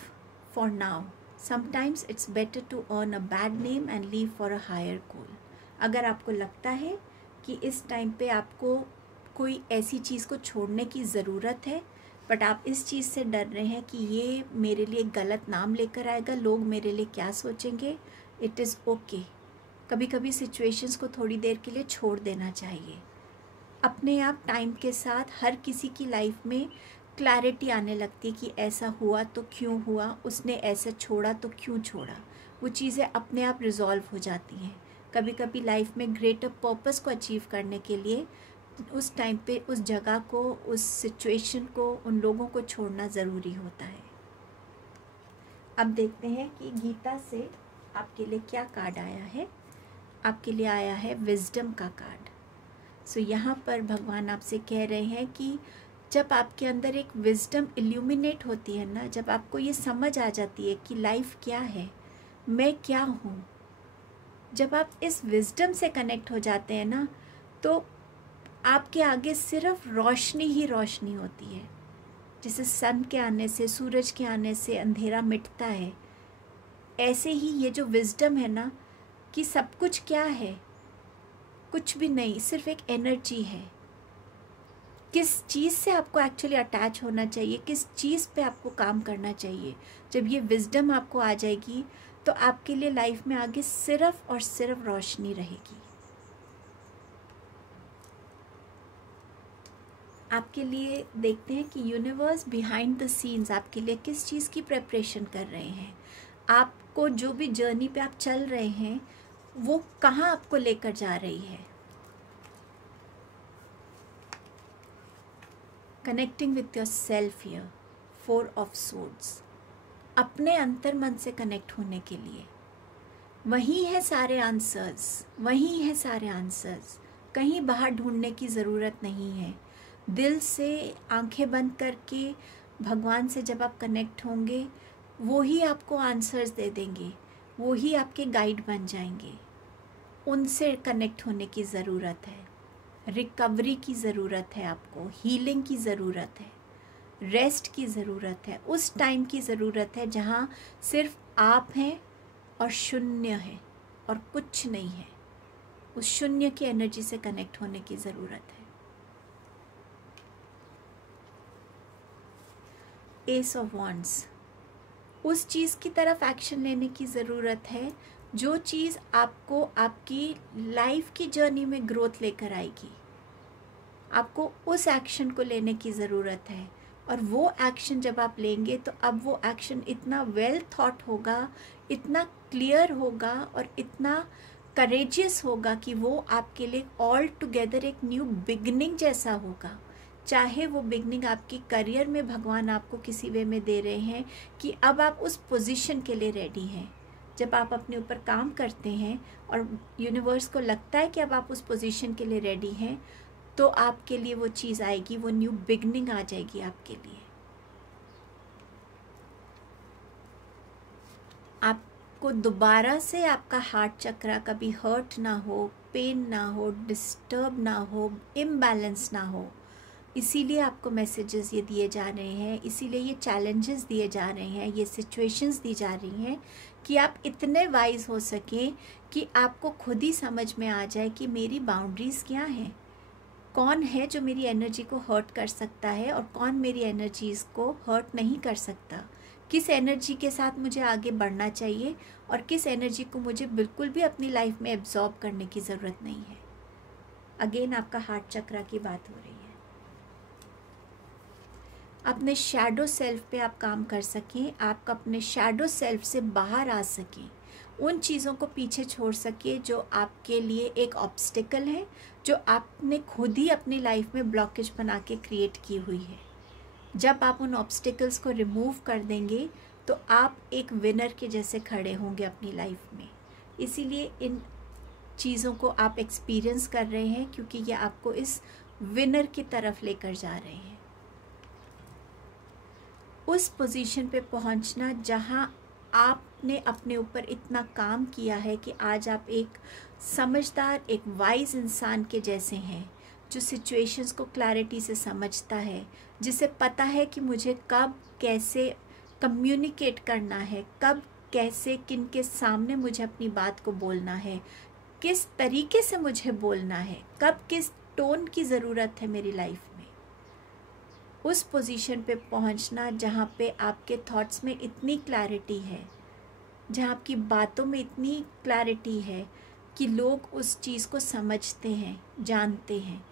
for now, sometimes it's better to earn a bad name and leave for a higher goal. अगर आपको लगता है कि इस टाइम पे आपको कोई ऐसी चीज़ को छोड़ने की ज़रूरत है, बट आप इस चीज़ से डर रहे हैं कि ये मेरे लिए गलत नाम लेकर आएगा, लोग मेरे लिए क्या सोचेंगे, इट इज़ ओके। कभी कभी सिचुएशंस को थोड़ी देर के लिए छोड़ देना चाहिए। अपने आप टाइम के साथ हर किसी की लाइफ में क्लैरिटी आने लगती है कि ऐसा हुआ तो क्यों हुआ, उसने ऐसे छोड़ा तो क्यों छोड़ा। वो चीज़ें अपने आप रिजॉल्व हो जाती हैं। कभी कभी लाइफ में ग्रेटर पर्पस को अचीव करने के लिए उस टाइम पे उस जगह को, उस सिचुएशन को, उन लोगों को छोड़ना ज़रूरी होता है। अब देखते हैं कि गीता से आपके लिए क्या कार्ड आया है। आपके लिए आया है विजडम का कार्ड। सो यहाँ पर भगवान आपसे कह रहे हैं कि जब आपके अंदर एक विजडम इल्यूमिनेट होती है ना, जब आपको ये समझ आ जाती है कि लाइफ क्या है, मैं क्या हूँ, जब आप इस विजडम से कनेक्ट हो जाते हैं ना, तो आपके आगे सिर्फ रोशनी ही रोशनी होती है। जैसे सन के आने से, सूरज के आने से अंधेरा मिटता है, ऐसे ही ये जो विजडम है ना, कि सब कुछ क्या है, कुछ भी नहीं, सिर्फ एक एनर्जी है। किस चीज़ से आपको एक्चुअली अटैच होना चाहिए, किस चीज़ पे आपको काम करना चाहिए, जब ये विजडम आपको आ जाएगी तो आपके लिए लाइफ में आगे सिर्फ और सिर्फ रोशनी रहेगी। आपके लिए देखते हैं कि यूनिवर्स बिहाइंड द सीन्स आपके लिए किस चीज़ की प्रिपरेशन कर रहे हैं। आपको जो भी जर्नी पे आप चल रहे हैं वो कहाँ आपको लेकर जा रही है। Connecting with your self here, 4 of swords. अपने अंतर मन से कनेक्ट होने के लिए वही है सारे आंसर्स, वही है सारे आंसर्स। कहीं बाहर ढूंढने की ज़रूरत नहीं है। दिल से आंखें बंद करके भगवान से जब आप कनेक्ट होंगे, वो ही आपको आंसर्स दे देंगे, वो ही आपके गाइड बन जाएंगे। उनसे कनेक्ट होने की ज़रूरत है, रिकवरी की ज़रूरत है, आपको हीलिंग की ज़रूरत है, रेस्ट की ज़रूरत है, उस टाइम की ज़रूरत है जहाँ सिर्फ आप हैं और शून्य है और कुछ नहीं है। उस शून्य की एनर्जी से कनेक्ट होने की ज़रूरत है। एस ऑफ वॉन्ड्स, उस चीज़ की तरफ एक्शन लेने की ज़रूरत है जो चीज़ आपको आपकी लाइफ की जर्नी में ग्रोथ लेकर आएगी। आपको उस एक्शन को लेने की ज़रूरत है, और वो एक्शन जब आप लेंगे तो अब वो एक्शन इतना वेल थॉट होगा, इतना क्लियर होगा और इतना करेजियस होगा कि वो आपके लिए ऑल टुगेदर एक न्यू बिगनिंग जैसा होगा। चाहे वो बिगनिंग आपकी करियर में भगवान आपको किसी वे में दे रहे हैं कि अब आप उस पोजीशन के लिए रेडी हैं। जब आप अपने ऊपर काम करते हैं और यूनिवर्स को लगता है कि अब आप उस पोजीशन के लिए रेडी हैं, तो आपके लिए वो चीज़ आएगी, वो न्यू बिगनिंग आ जाएगी आपके लिए। आपको दोबारा से आपका हार्ट चक्रा कभी हर्ट ना हो, पेन ना हो, डिस्टर्ब ना हो, इम्बैलेंस ना हो, इसीलिए आपको मैसेजेस ये दिए जा रहे हैं, इसीलिए ये चैलेंजेस दिए जा रहे हैं, ये सिचुएशंस दी जा रही हैं कि आप इतने वाइज हो सकें कि आपको खुद ही समझ में आ जाए कि मेरी बाउंड्रीज़ क्या हैं, कौन है जो मेरी एनर्जी को हर्ट कर सकता है और कौन मेरी एनर्जीज़ को हर्ट नहीं कर सकता, किस एनर्जी के साथ मुझे आगे बढ़ना चाहिए और किस एनर्जी को मुझे बिल्कुल भी अपनी लाइफ में एब्जॉर्ब करने की ज़रूरत नहीं है। अगेन आपका हार्ट चक्रा की बात हो रही है। अपने शैडो सेल्फ पे आप काम कर सकें, आप अपने शैडो सेल्फ से बाहर आ सकें, उन चीज़ों को पीछे छोड़ सके जो आपके लिए एक ऑब्स्टिकल है, जो आपने खुद ही अपनी लाइफ में ब्लॉकेज बना के क्रिएट की हुई है। जब आप उन ऑब्स्टिकल्स को रिमूव कर देंगे तो आप एक विनर के जैसे खड़े होंगे अपनी लाइफ में। इसीलिए इन चीज़ों को आप एक्सपीरियंस कर रहे हैं, क्योंकि ये आपको इस विनर की तरफ लेकर जा रहे हैं, उस पोजीशन पे पहुंचना जहां आपने अपने ऊपर इतना काम किया है कि आज आप एक समझदार, एक वाइज इंसान के जैसे हैं, जो सिचुएशंस को क्लैरिटी से समझता है, जिसे पता है कि मुझे कब कैसे कम्युनिकेट करना है, कब कैसे किन के सामने मुझे अपनी बात को बोलना है, किस तरीके से मुझे बोलना है, कब किस टोन की ज़रूरत है मेरी लाइफ में, उस पोजीशन पे पहुंचना जहाँ पे आपके थॉट्स में इतनी क्लैरिटी है, जहाँ आपकी बातों में इतनी क्लैरिटी है कि लोग उस चीज़ को समझते हैं, जानते हैं।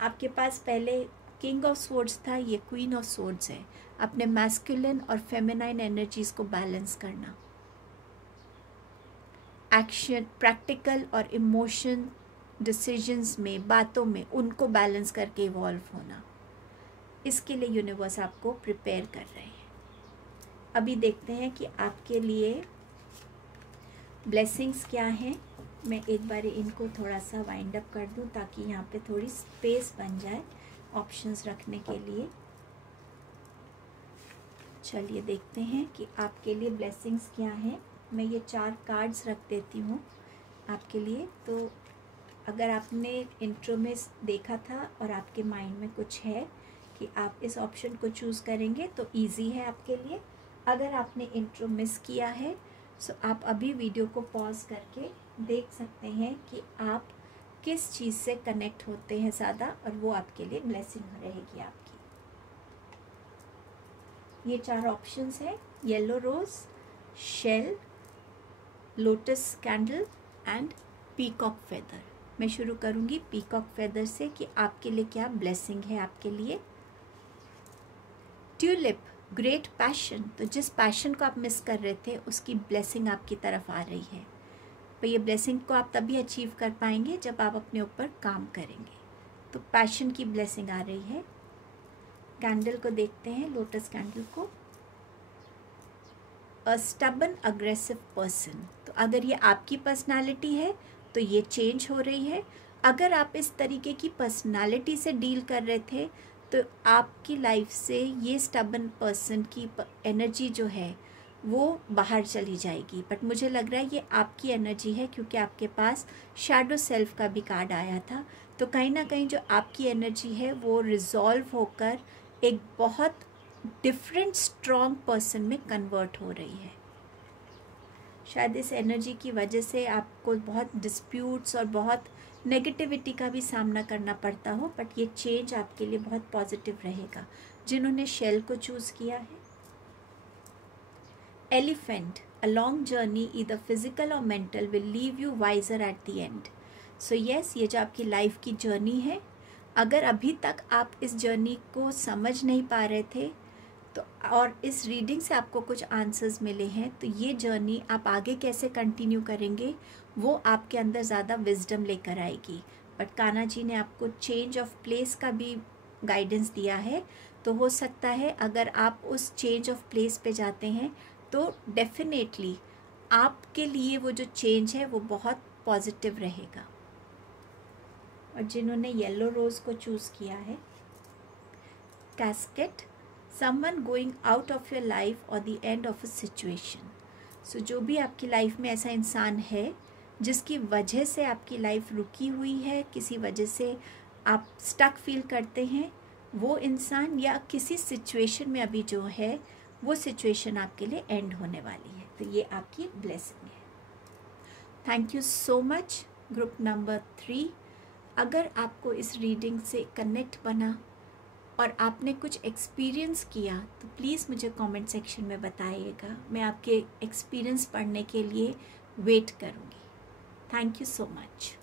आपके पास पहले किंग ऑफ स्वॉर्ड्स था, ये क्वीन ऑफ स्वॉर्ड्स है। अपने मैस्कुलिन और फेमिनाइन एनर्जीज़ को बैलेंस करना, एक्शन, प्रैक्टिकल और इमोशन डिसीजंस में, बातों में, उनको बैलेंस करके इवॉल्व होना, इसके लिए यूनिवर्स आपको प्रिपेयर कर रहे हैं। अभी देखते हैं कि आपके लिए ब्लेसिंग्स क्या हैं। मैं एक बार इनको थोड़ा सा वाइंड अप कर दूं ताकि यहाँ पे थोड़ी स्पेस बन जाए ऑप्शंस रखने के लिए। चलिए देखते हैं कि आपके लिए ब्लेसिंग्स क्या हैं। मैं ये 4 कार्ड्स रख देती हूँ आपके लिए। तो अगर आपने इंट्रो में देखा था और आपके माइंड में कुछ है कि आप इस ऑप्शन को चूज़ करेंगे तो इजी है आपके लिए। अगर आपने इंट्रो मिस किया है सो आप अभी वीडियो को पॉज करके देख सकते हैं कि आप किस चीज़ से कनेक्ट होते हैं ज़्यादा, और वो आपके लिए ब्लेसिंग रहेगी आपकी। ये 4 ऑप्शंस हैं, yellow rose, shell, lotus candle and peacock feather. मैं शुरू करूँगी पीकॉक फेदर से कि आपके लिए क्या ब्लेसिंग है आपके लिए। Tulip, great passion. तो जिस पैशन को आप मिस कर रहे थे उसकी ब्लेसिंग आपकी तरफ आ रही है। पर ये ब्लेसिंग को आप तभी अचीव कर पाएंगे जब आप अपने ऊपर काम करेंगे। तो पैशन की ब्लेसिंग आ रही है। कैंडल को देखते हैं, लोटस कैंडल को। अ स्टबन अग्रेसिव पर्सन। तो अगर ये आपकी पर्सनालिटी है तो ये चेंज हो रही है। अगर आप इस तरीके की पर्सनालिटी से डील कर रहे थे तो आपकी लाइफ से ये स्टबन पर्सन की एनर्जी जो है वो बाहर चली जाएगी। बट मुझे लग रहा है ये आपकी एनर्जी है क्योंकि आपके पास शैडो सेल्फ का भी कार्ड आया था। तो कहीं ना कहीं जो आपकी एनर्जी है वो रिजॉल्व होकर एक बहुत डिफरेंट स्ट्रॉन्ग पर्सन में कन्वर्ट हो रही है। शायद इस एनर्जी की वजह से आपको बहुत डिस्प्यूट्स और बहुत नेगेटिविटी का भी सामना करना पड़ता हो, बट ये चेंज आपके लिए बहुत पॉजिटिव रहेगा। जिन्होंने शेल को चूज़ किया है, elephant, a long journey either physical or mental will leave you wiser at the end. So yes, ये जो आपकी लाइफ की जर्नी है, अगर अभी तक आप इस जर्नी को समझ नहीं पा रहे थे तो और इस रीडिंग से आपको कुछ आंसर्स मिले हैं, तो ये जर्नी आप आगे कैसे कंटिन्यू करेंगे वो आपके अंदर ज़्यादा विजडम लेकर आएगी। बट कान्हा जी ने आपको चेंज ऑफ प्लेस का भी गाइडेंस दिया है। तो हो सकता है अगर आप उस चेंज ऑफ प्लेस पे जाते हैं तो डेफिनेटली आपके लिए वो जो चेंज है वो बहुत पॉजिटिव रहेगा। और जिन्होंने येलो रोज़ को चूज़ किया है, casket, someone going out of your life or the end of a situation. So जो भी आपकी लाइफ में ऐसा इंसान है जिसकी वजह से आपकी लाइफ रुकी हुई है, किसी वजह से आप स्टक फील करते हैं, वो इंसान या किसी सिचुएशन में अभी जो है वो सिचुएशन आपके लिए एंड होने वाली है। तो ये आपकी ब्लेसिंग है। Thank you so much group number 3। अगर आपको इस रीडिंग से कनेक्ट बना और आपने कुछ एक्सपीरियंस किया तो प्लीज़ मुझे कमेंट सेक्शन में बताइएगा। मैं आपके एक्सपीरियंस पढ़ने के लिए वेट करूँगी। Thank you so much.